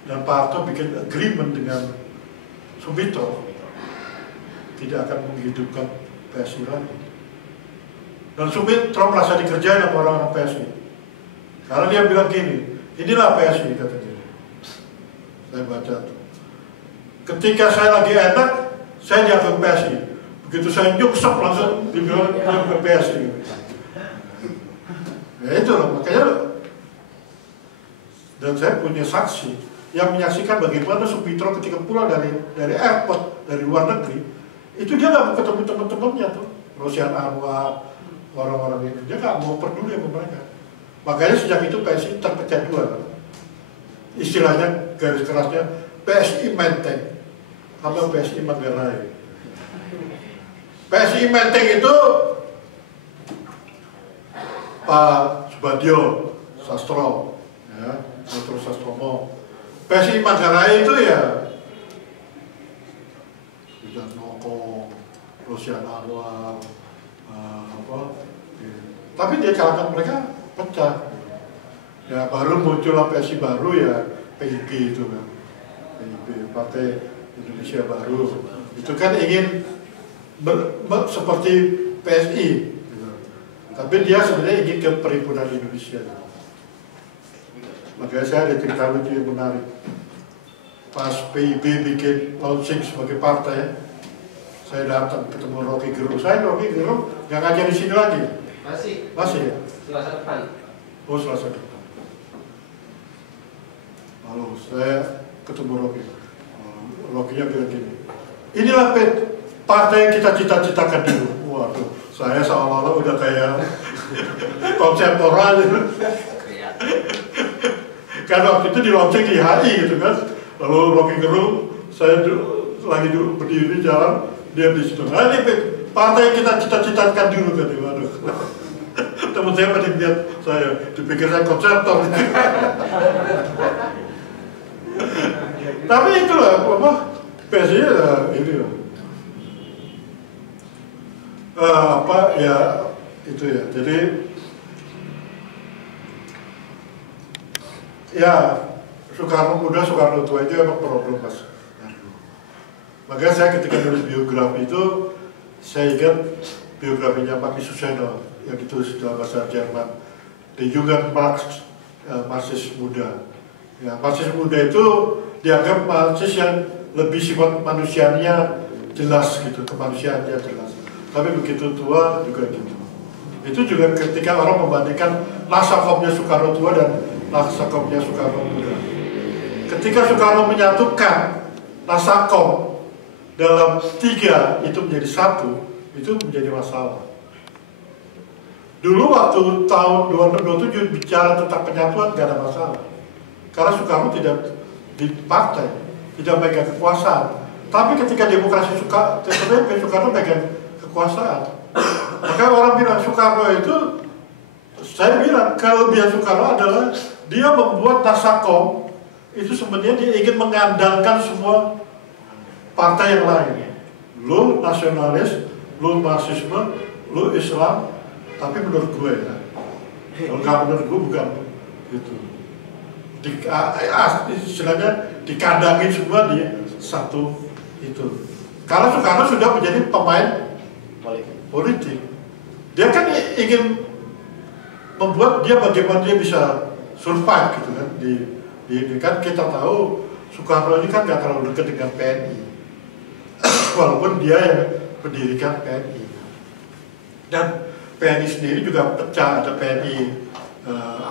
dan Pak Harto bikin agreement dengan Sumitro tidak akan menghidupkan PSI lagi. Dan Sumitro merasa dikerjain sama orang-orang PSI, karena dia bilang gini, inilah PSI katanya. Saya baca tuh. Ketika saya lagi enak, saya dianggap PSI. Begitu saya nyuksep langsung dibilang ke PSI. Ya itu loh, makanya. Dan saya punya saksi yang menyaksikan bagaimana Sumitro ketika pulang dari airport, dari luar negeri, itu dia nggak mau ketemu teman-temannya tuh, Rosian Anwar, orang-orang itu, dia nggak mau peduli sama mereka. Makanya sejak itu PSI terpecah 2. Istilahnya garis kerasnya PSI Menteng sama PSI Manggarai. PSI Menteng itu Pak Subadyo Sastro, ya, Sastro Sastromo. PSI Manggarai itu ya Soejarnoko, Rosian Anwar, tapi dia kalangan mereka pecah. Ya baru muncullah PSI baru ya, PIB itu kan, PIB Partai Indonesia Baru. Itu kan ingin seperti PSI, gitu. Tapi dia sebenarnya ingin ke Perhimpunan Indonesia. Makanya saya ada cerita lucu yang menarik. Pas PIB bikin launching sebagai partai, saya datang ketemu Rocky Gerung. Rocky Gerung nggak ngajar di sini lagi. Masih ya? Selasa depan. Oh, Selasa depan. Lalu saya ketemu Rocky. Rocky-nya bilang gini, inilah partai yang kita cita-citakan dulu. Waduh, saya seolah-olah udah kayak konseptoral gitu. Karena waktu itu di launching di HI gitu kan. Lalu Rocky Gerung, saya lagi berdiri jalan, dia di situ. Nah ini partai yang kita cita-citakan dulu kan. Waduh. Teman saya pada lihat saya, dipikir saya konseptor. Tapi itulah apa PSI ini apa ya itu ya. Jadi Ya, Soekarno muda, Soekarno tua itu emang problem Mas. Makanya saya ketika nulis biografi itu, saya ingat biografinya Pak Suseno yang ditulis dalam bahasa Jerman, The Jugend Marx, Marxis muda. Ya, Marxis muda itu dianggap Marxis yang lebih sifat manusianya jelas gitu, kemanusiaannya jelas. Tapi begitu tua juga gitu. Itu juga ketika orang membandingkan nasakomnya Soekarno tua dan nasakomnya Soekarno muda. Ketika Soekarno menyatukan nasakom dalam 3 itu menjadi 1, itu menjadi masalah. Dulu waktu tahun 2027 bicara tentang penyatuan gak ada masalah. Karena Soekarno tidak di partai, tidak megang kekuasaan. Tapi ketika demokrasi Soekarno megang kekuasaan. Maka orang bilang Soekarno itu, saya bilang kelebihan Soekarno adalah dia membuat nasakom itu sebenarnya dia ingin mengandalkan semua partai yang lain. Lu nasionalis, lu marxisme, lu Islam, tapi menurut gue ya, kalau nggak menurut gue bukan itu. Istilahnya dikandangin semua di satu itu. Karena Soekarno sudah menjadi pemain politik. Dia kan ingin membuat dia bagaimana dia bisa survive gitu kan. Kan kita tahu Soekarno ini kan nggak terlalu dekat dengan PNI. Walaupun dia yang mendirikan PNI. Dan PNI sendiri juga pecah, ada PNI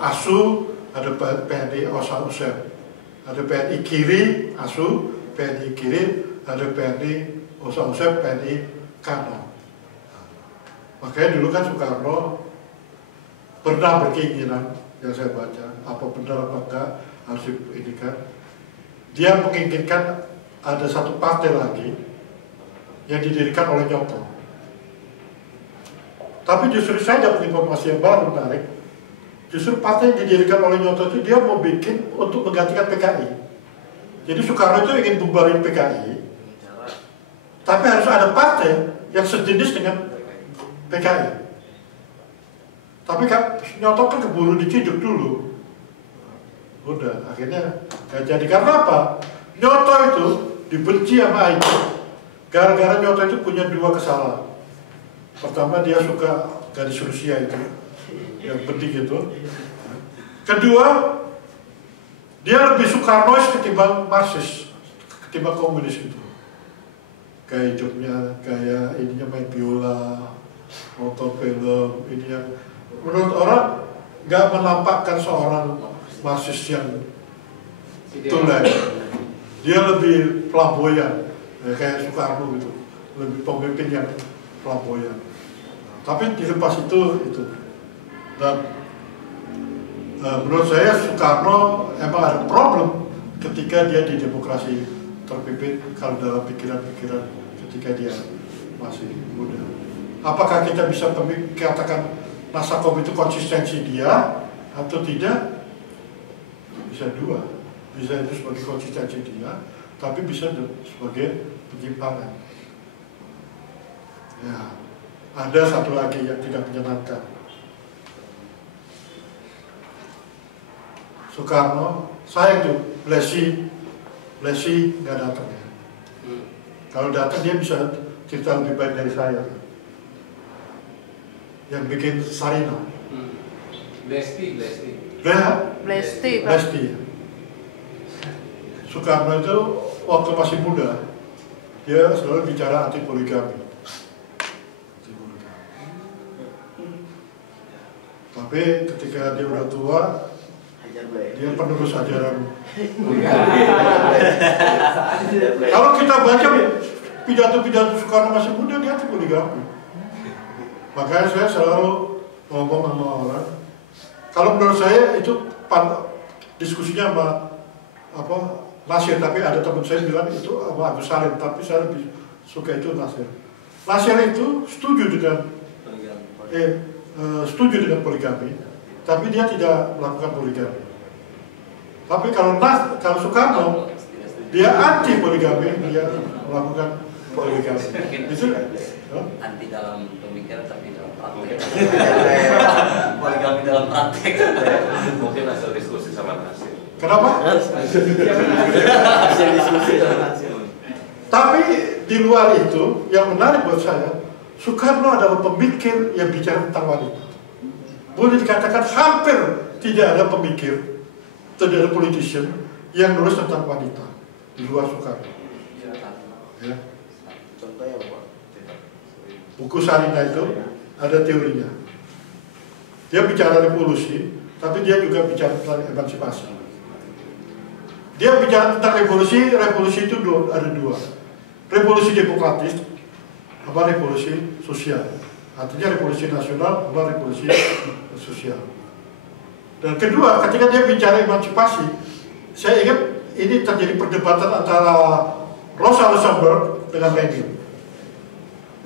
ASU, ada PNI Osa Usep, ada PNI Kiri, ASU, PNI Kiri, ada PNI Osa Usep, PNI Kanan. Makanya dulu kan Soekarno pernah berkeinginan, yang saya baca, apa benar apa enggak, harus ini kan, dia menginginkan ada satu partai lagi yang didirikan oleh Nyoto. Tapi justru saya dapat informasi yang baru menarik. Justru partai yang didirikan oleh Nyoto itu dia mau bikin untuk menggantikan PKI. Jadi Soekarno itu ingin bubarin PKI, tapi harus ada partai yang sejenis dengan PKI. Tapi kan Nyoto kan keburu diciduk dulu. Udah, akhirnya gak jadi. Karena apa? Nyoto itu dibenci sama Aiko gara-gara Nyoto itu punya 2 kesalahan. Pertama, dia suka gadis Rusia itu, yang penting itu. Kedua, dia lebih Soekarnois ketimbang Marxis, ketimbang komunis itu. Gaya hidupnya, gaya ininya main biola, nonton film, ini yang menurut orang nggak menampakkan seorang Marxis yang tulen. Dia lebih flamboyan, kayak Soekarno gitu, lebih pemimpin yang flamboyan. Tapi dilepas itu. Dan menurut saya Soekarno emang ada problem ketika dia di demokrasi terpimpin kalau dalam pikiran-pikiran ketika dia masih muda. Apakah kita bisa katakan nasakom itu konsistensi dia atau tidak? Bisa 2. Bisa itu sebagai konsistensi dia, tapi bisa sebagai penyimpangan. Ya, ada satu lagi yang tidak menyenangkan. Soekarno, saya itu Blesi nggak datang ya. Kalau datang dia bisa cerita lebih baik dari saya. Yang bikin Sarina. Blesti. Soekarno itu waktu masih muda, dia selalu bicara anti poligami. Tapi ketika dia udah tua, dia penerus ajaran. Kalau kita baca pidato-pidato Soekarno masih muda, dia anti poligami. Makanya saya selalu ngomong sama orang, kalau menurut saya itu diskusinya sama Nasir, tapi ada teman saya bilang itu sama Agus Salim, tapi saya lebih suka itu Nasir. Nasir itu setuju dengan poligami, tapi dia tidak melakukan poligami. Tapi kalau Soekarno, dia anti poligami, dia melakukan poligami. Itu anti dalam pemikiran tapi dalam praktek. Poligami dalam praktek. Mungkin hasil diskusi sama Nasir. Kenapa? Tapi di luar itu, yang menarik buat saya, Soekarno adalah pemikir yang bicara tentang wanita. Boleh dikatakan hampir tidak ada pemikir, tidak ada politician yang nulis tentang wanita di luar Soekarno. Ya. Contohnya apa? Buku Sarina itu ada teorinya. Dia bicara revolusi, tapi dia juga bicara tentang emansipasi. Dia bicara tentang revolusi, revolusi itu ada dua. Revolusi demokratis, apa revolusi sosial. Artinya revolusi nasional, apa revolusi sosial. Dan kedua, ketika dia bicara emansipasi, saya ingat ini terjadi perdebatan antara Rosa Luxemburg dengan Lenin.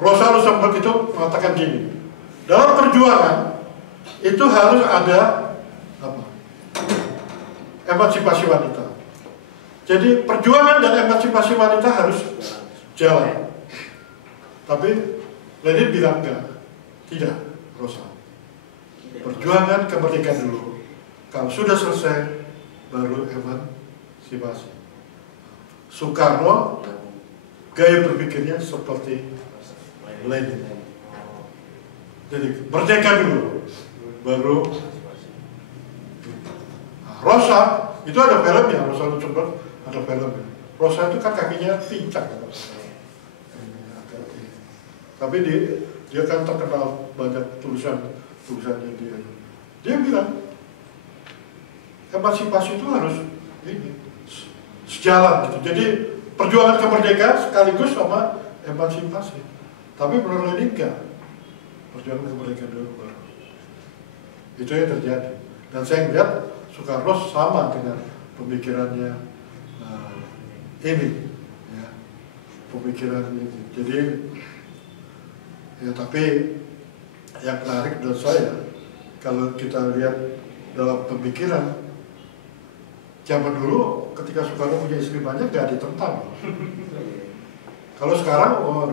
Rosa Luxemburg itu mengatakan gini, dalam perjuangan itu harus ada apa? Emansipasi wanita. Jadi perjuangan dan emansipasi wanita harus jalan. Tapi Lenin bilang enggak, tidak, Rosa. Perjuangan kemerdekaan dulu. Kalau sudah selesai, baru emansipasi. Soekarno gaya berpikirnya seperti Lenin. Jadi merdeka dulu, baru. Rosa itu ada filmnya, Rosa Luxemburg ada filmnya. Rosa itu kan kakinya pincang. Tapi dia kan terkenal banyak tulisannya dia. Dia bilang emansipasi itu harus ini sejalan gitu. Jadi perjuangan kemerdekaan sekaligus sama emansipasi. Tapi menurut Lenin enggak. Perjuangan kemerdekaan dulu baru. Itu yang terjadi. Dan saya melihat Soekarno sama dengan pemikirannya ini, ya, pemikiran ini. Jadi ya, tapi yang menarik menurut saya kalau kita lihat dalam pemikiran zaman dulu ketika Soekarno punya istri banyak gak ditentang. Kalau sekarang, oh,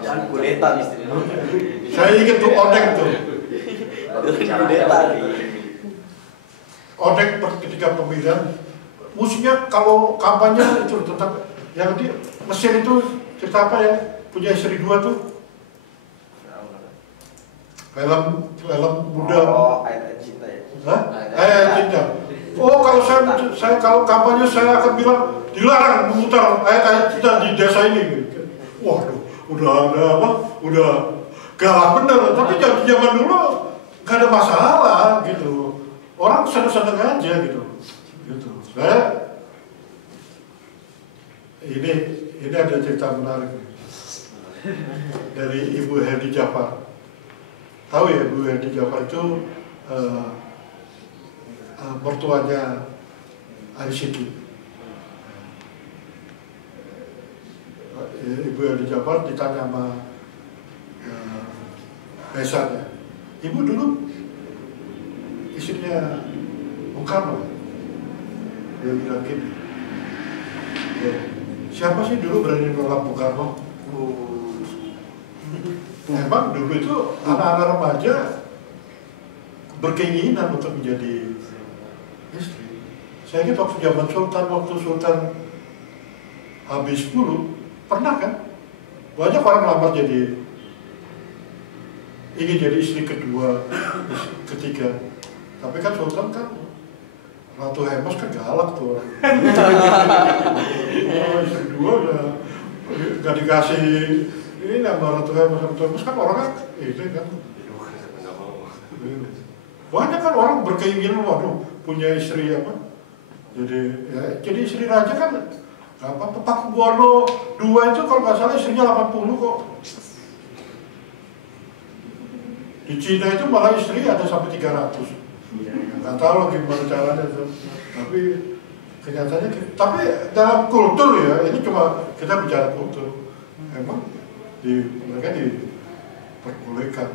Jangan kudeta istrinya. saya ingat tuh Odek tuh. Odek ketika pemilihan, musuhnya kalau kampanye itu tentang yang di Mesir itu cerita apa ya, punya istri dua tuh. Film muda. Oh, Ayat Cinta ya. Hah? Ayat Cinta. Oh, kalau saya kalau kampanye saya akan bilang dilarang memutar ayat-ayat Cinta di desa ini. Waduh, udah ada apa? Udah galak bener. Tapi zaman dulu gak ada masalah gitu. Orang seneng-seneng aja gitu. Gitu. Saya ini ada cerita menarik dari Ibu Herdi Jafar. Tahu ya, Ibu Herdi Jafar itu mertuanya Ali Siki. Ibu Herdi Jafar ditanya sama besannya, Ibu dulu istrinya Bung Karno. Dia bilang gini, siapa sih dulu berani nolak Bung Karno? Emang dulu itu anak-anak remaja berkeinginan untuk menjadi istri. Saya ingat waktu zaman Sultan, waktu Sultan habis 10, pernah kan? Banyak orang lamar jadi, ingin jadi istri kedua, ketiga. Tapi kan Sultan kan, Ratu Hemas kan galak tuh orang. Istri dua udah gak dikasih. Ini nama Ratu Hemas kan orangnya itu kan. Banyak kan orang berkeinginan, waduh punya istri apa? Jadi istri raja kan apa? Pak Buwono II itu kalau nggak salah istrinya 80 kok. Di Cina itu malah istri ada sampai 300. Nggak tahu gimana caranya tuh. Tapi kenyataannya, tapi dalam kultur ya, ini cuma kita bicara kultur. Emang mereka diperbolehkan.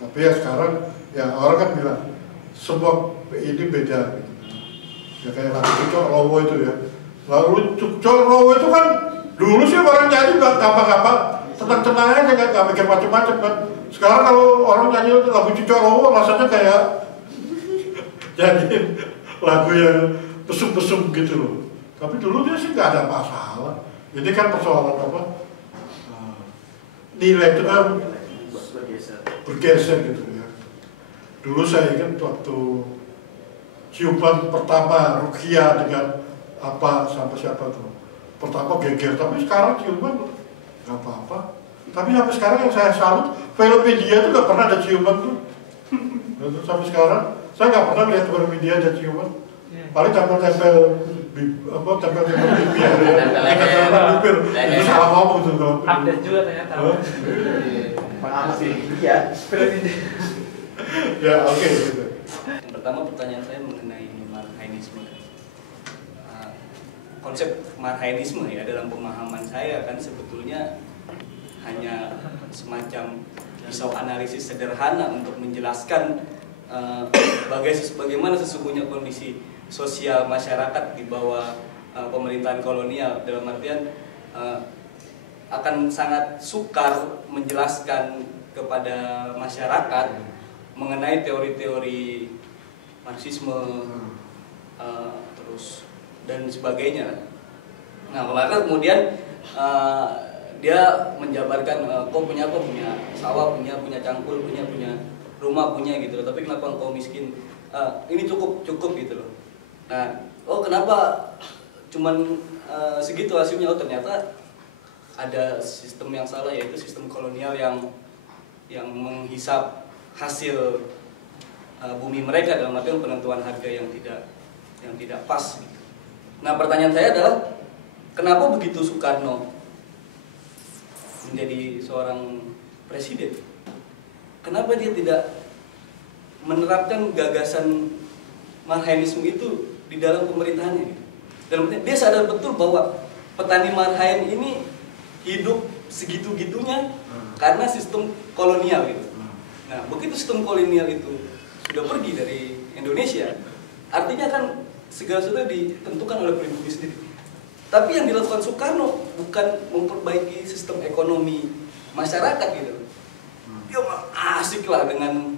Tapi ya sekarang ya orang kan bilang semua ini beda gitu. Ya kayak lagu Cucok Lowo itu ya. Lagu Cucok Lowo itu kan dulu sih orang nyanyi gampang-gampang, tenang-tenang aja nggak mikir macam-macam kan. Sekarang kalau orang nyanyi lagu Cucok Lowo rasanya kayak jadi lagu yang pesum-pesum gitu loh. Tapi dulu dia sih nggak ada masalah. Ini kan persoalan apa? Nilai itu kan bergeser gitu ya. Dulu saya ingat waktu ciuman pertama Rukia dengan apa sampai siapa tuh. Pertama geger, tapi sekarang ciuman nggak apa-apa. Tapi sampai sekarang yang saya salut, film media itu nggak pernah ada ciuman tuh. Sampai sekarang saya nggak pernah lihat film media ada ciuman. Paling tempel-tempel bibir ya. Bibir. Itu salah ngomong tuh kalau. Update juga ternyata. Pengamat sih, ya. Ya oke. Gitu. Yang pertama pertanyaan saya mengenai marhainisme. Konsep marhainisme ya dalam pemahaman saya kan sebetulnya hanya semacam pisau analisis sederhana untuk menjelaskan bagaimana sesungguhnya kondisi sosial masyarakat di bawah pemerintahan kolonial, dalam artian akan sangat sukar menjelaskan kepada masyarakat mengenai teori-teori Marxisme terus dan sebagainya. Nah, maka kemudian dia menjabarkan kau punya apa, punya sawah, punya cangkul, punya rumah, punya gitu loh. Tapi kenapa engkau miskin? Ini cukup gitu loh. Nah, kenapa cuman segitu hasilnya? Oh, ternyata ada sistem yang salah, yaitu sistem kolonial yang menghisap hasil bumi mereka dalam artian penentuan harga yang tidak pas. Nah, pertanyaan saya adalah kenapa begitu Soekarno menjadi seorang presiden? Kenapa dia tidak menerapkan gagasan marhainisme itu di dalam pemerintahannya? Dalam artian dia sadar betul bahwa petani marhain ini hidup segitu-gitunya karena sistem kolonial gitu. Nah, begitu sistem kolonial itu sudah pergi dari Indonesia, artinya kan segala sesuatu ditentukan oleh pribumi sendiri. Tapi yang dilakukan Soekarno bukan memperbaiki sistem ekonomi masyarakat gitu. Dia asik lah dengan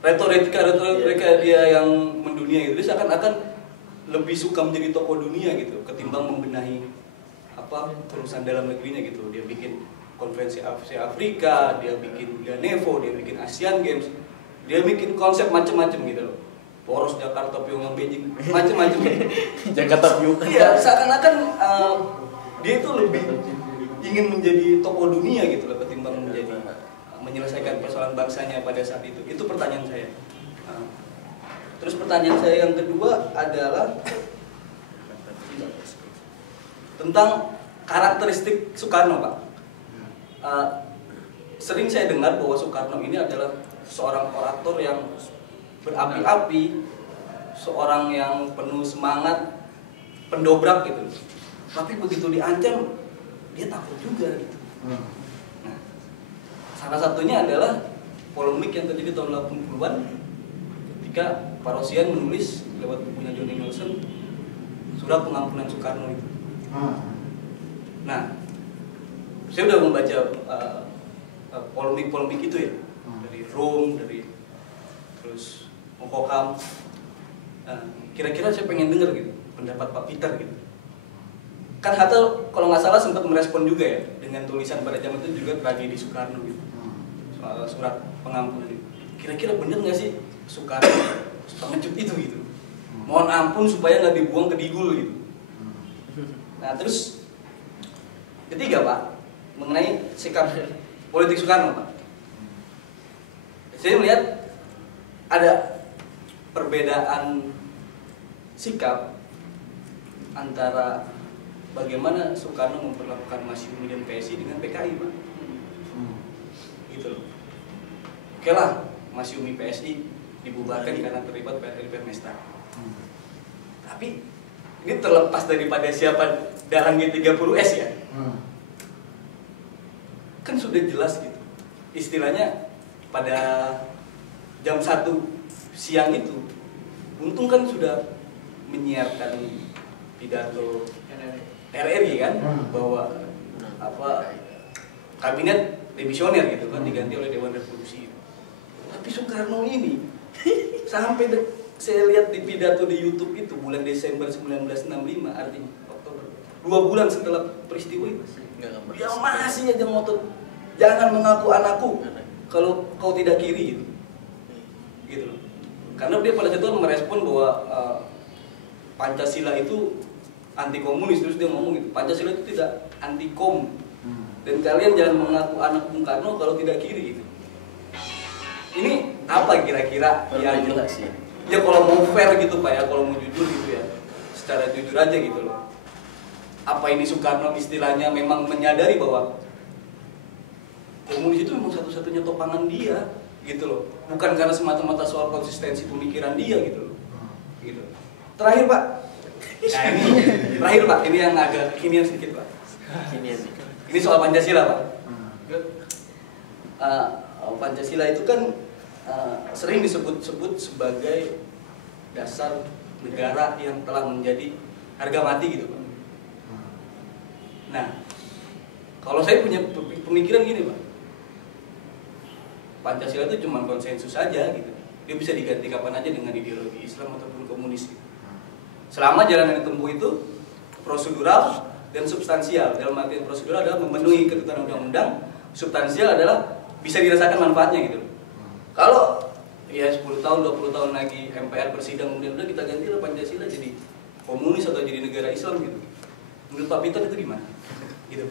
retorika dia yang mendunia gitu. Dia seakan-akan lebih suka menjadi tokoh dunia gitu ketimbang membenahi urusan dalam negerinya gitu. Dia bikin konferensi Afrika, dia bikin Ganevo, dia bikin Asian Games, dia bikin konsep macam-macam gitu loh. Poros Jakarta, Pyongyang, Beijing, macam-macam. Jakarta Pyongyang. Iya, seakan-akan dia itu lebih ingin menjadi tokoh dunia gitu loh ketimbang menyelesaikan persoalan bangsanya pada saat itu. Itu pertanyaan saya. Terus pertanyaan saya yang kedua adalah tentang karakteristik Soekarno, Pak. Sering saya dengar bahwa Soekarno ini adalah seorang orator yang berapi-api, seorang yang penuh semangat, pendobrak gitu. Tapi begitu diancam, dia takut juga gitu. Nah, salah satunya adalah polemik yang terjadi tahun 80-an ketika Pak Rosian menulis lewat bukunya Johnny Nelson surat pengampunan Soekarno itu. Nah, saya udah membaca polemik-polemik itu ya, dari Rome, dari terus Mokokam. Kira-kira saya pengen dengar gitu pendapat Pak Peter gitu. Kan Hatta kalau nggak salah sempat merespon juga ya dengan tulisan pada zaman itu juga tragedi Soekarno gitu, soal surat pengampunan itu. Kira-kira bener nggak sih Soekarno pengecut itu gitu? Mohon ampun supaya nggak dibuang ke Digul gitu. Nah terus ketiga Pak, mengenai sikap politik Soekarno Pak, saya melihat ada perbedaan sikap antara bagaimana Soekarno memperlakukan Masyumi dan PSI dengan PKI Pak. Gitu loh. Oke lah, Masyumi PSI dibubarkan karena terlibat Permesta. Tapi ini terlepas daripada siapa dalam G30S ya. Kan sudah jelas gitu. Istilahnya pada jam 1 siang itu, Untung kan sudah menyiarkan pidato RRI kan, bahwa kabinet demisioner gitu kan, diganti oleh Dewan Revolusi. Tapi Soekarno ini sampai saya lihat di pidato di YouTube itu bulan Desember 1965, artinya Oktober, 2 bulan setelah peristiwa itu, dia masih aja ngotot, jangan mengaku anakku kalau kau tidak kiri gitu loh. Karena dia pada saat itu merespon bahwa Pancasila itu anti komunis, terus dia ngomong gitu, Pancasila itu tidak anti kom, dan kalian jangan mengaku anak Bung Karno kalau tidak kiri gitu. Ini apa kira-kira yang jelas ya? Ya kalau mau fair gitu Pak ya, kalau mau jujur gitu ya, secara jujur aja gitu loh. Apa ini Soekarno istilahnya memang menyadari bahwa komunis itu memang satu-satunya topangan dia gitu loh, bukan karena semata-mata soal konsistensi pemikiran dia gitu loh. Gitu. Terakhir Pak, terakhir Pak, ini yang agak kekinian sedikit Pak. Ini soal Pancasila Pak. Pancasila itu kan sering disebut-sebut sebagai dasar negara yang telah menjadi harga mati gitu Pak. Nah, kalau saya punya pemikiran gini Pak, Pancasila itu cuma konsensus saja gitu. Dia bisa diganti kapan aja dengan ideologi Islam ataupun komunis gitu. Selama jalan yang ditempuh itu prosedural dan substansial. Dalam artian prosedural adalah memenuhi ketentuan undang-undang, substansial adalah bisa dirasakan manfaatnya gitu. Kalau ya 10 tahun, 20 tahun lagi MPR bersidang, kemudian kita gantilah Pancasila jadi komunis atau jadi negara Islam gitu. Menurut Pak Peter itu gimana? Gitu.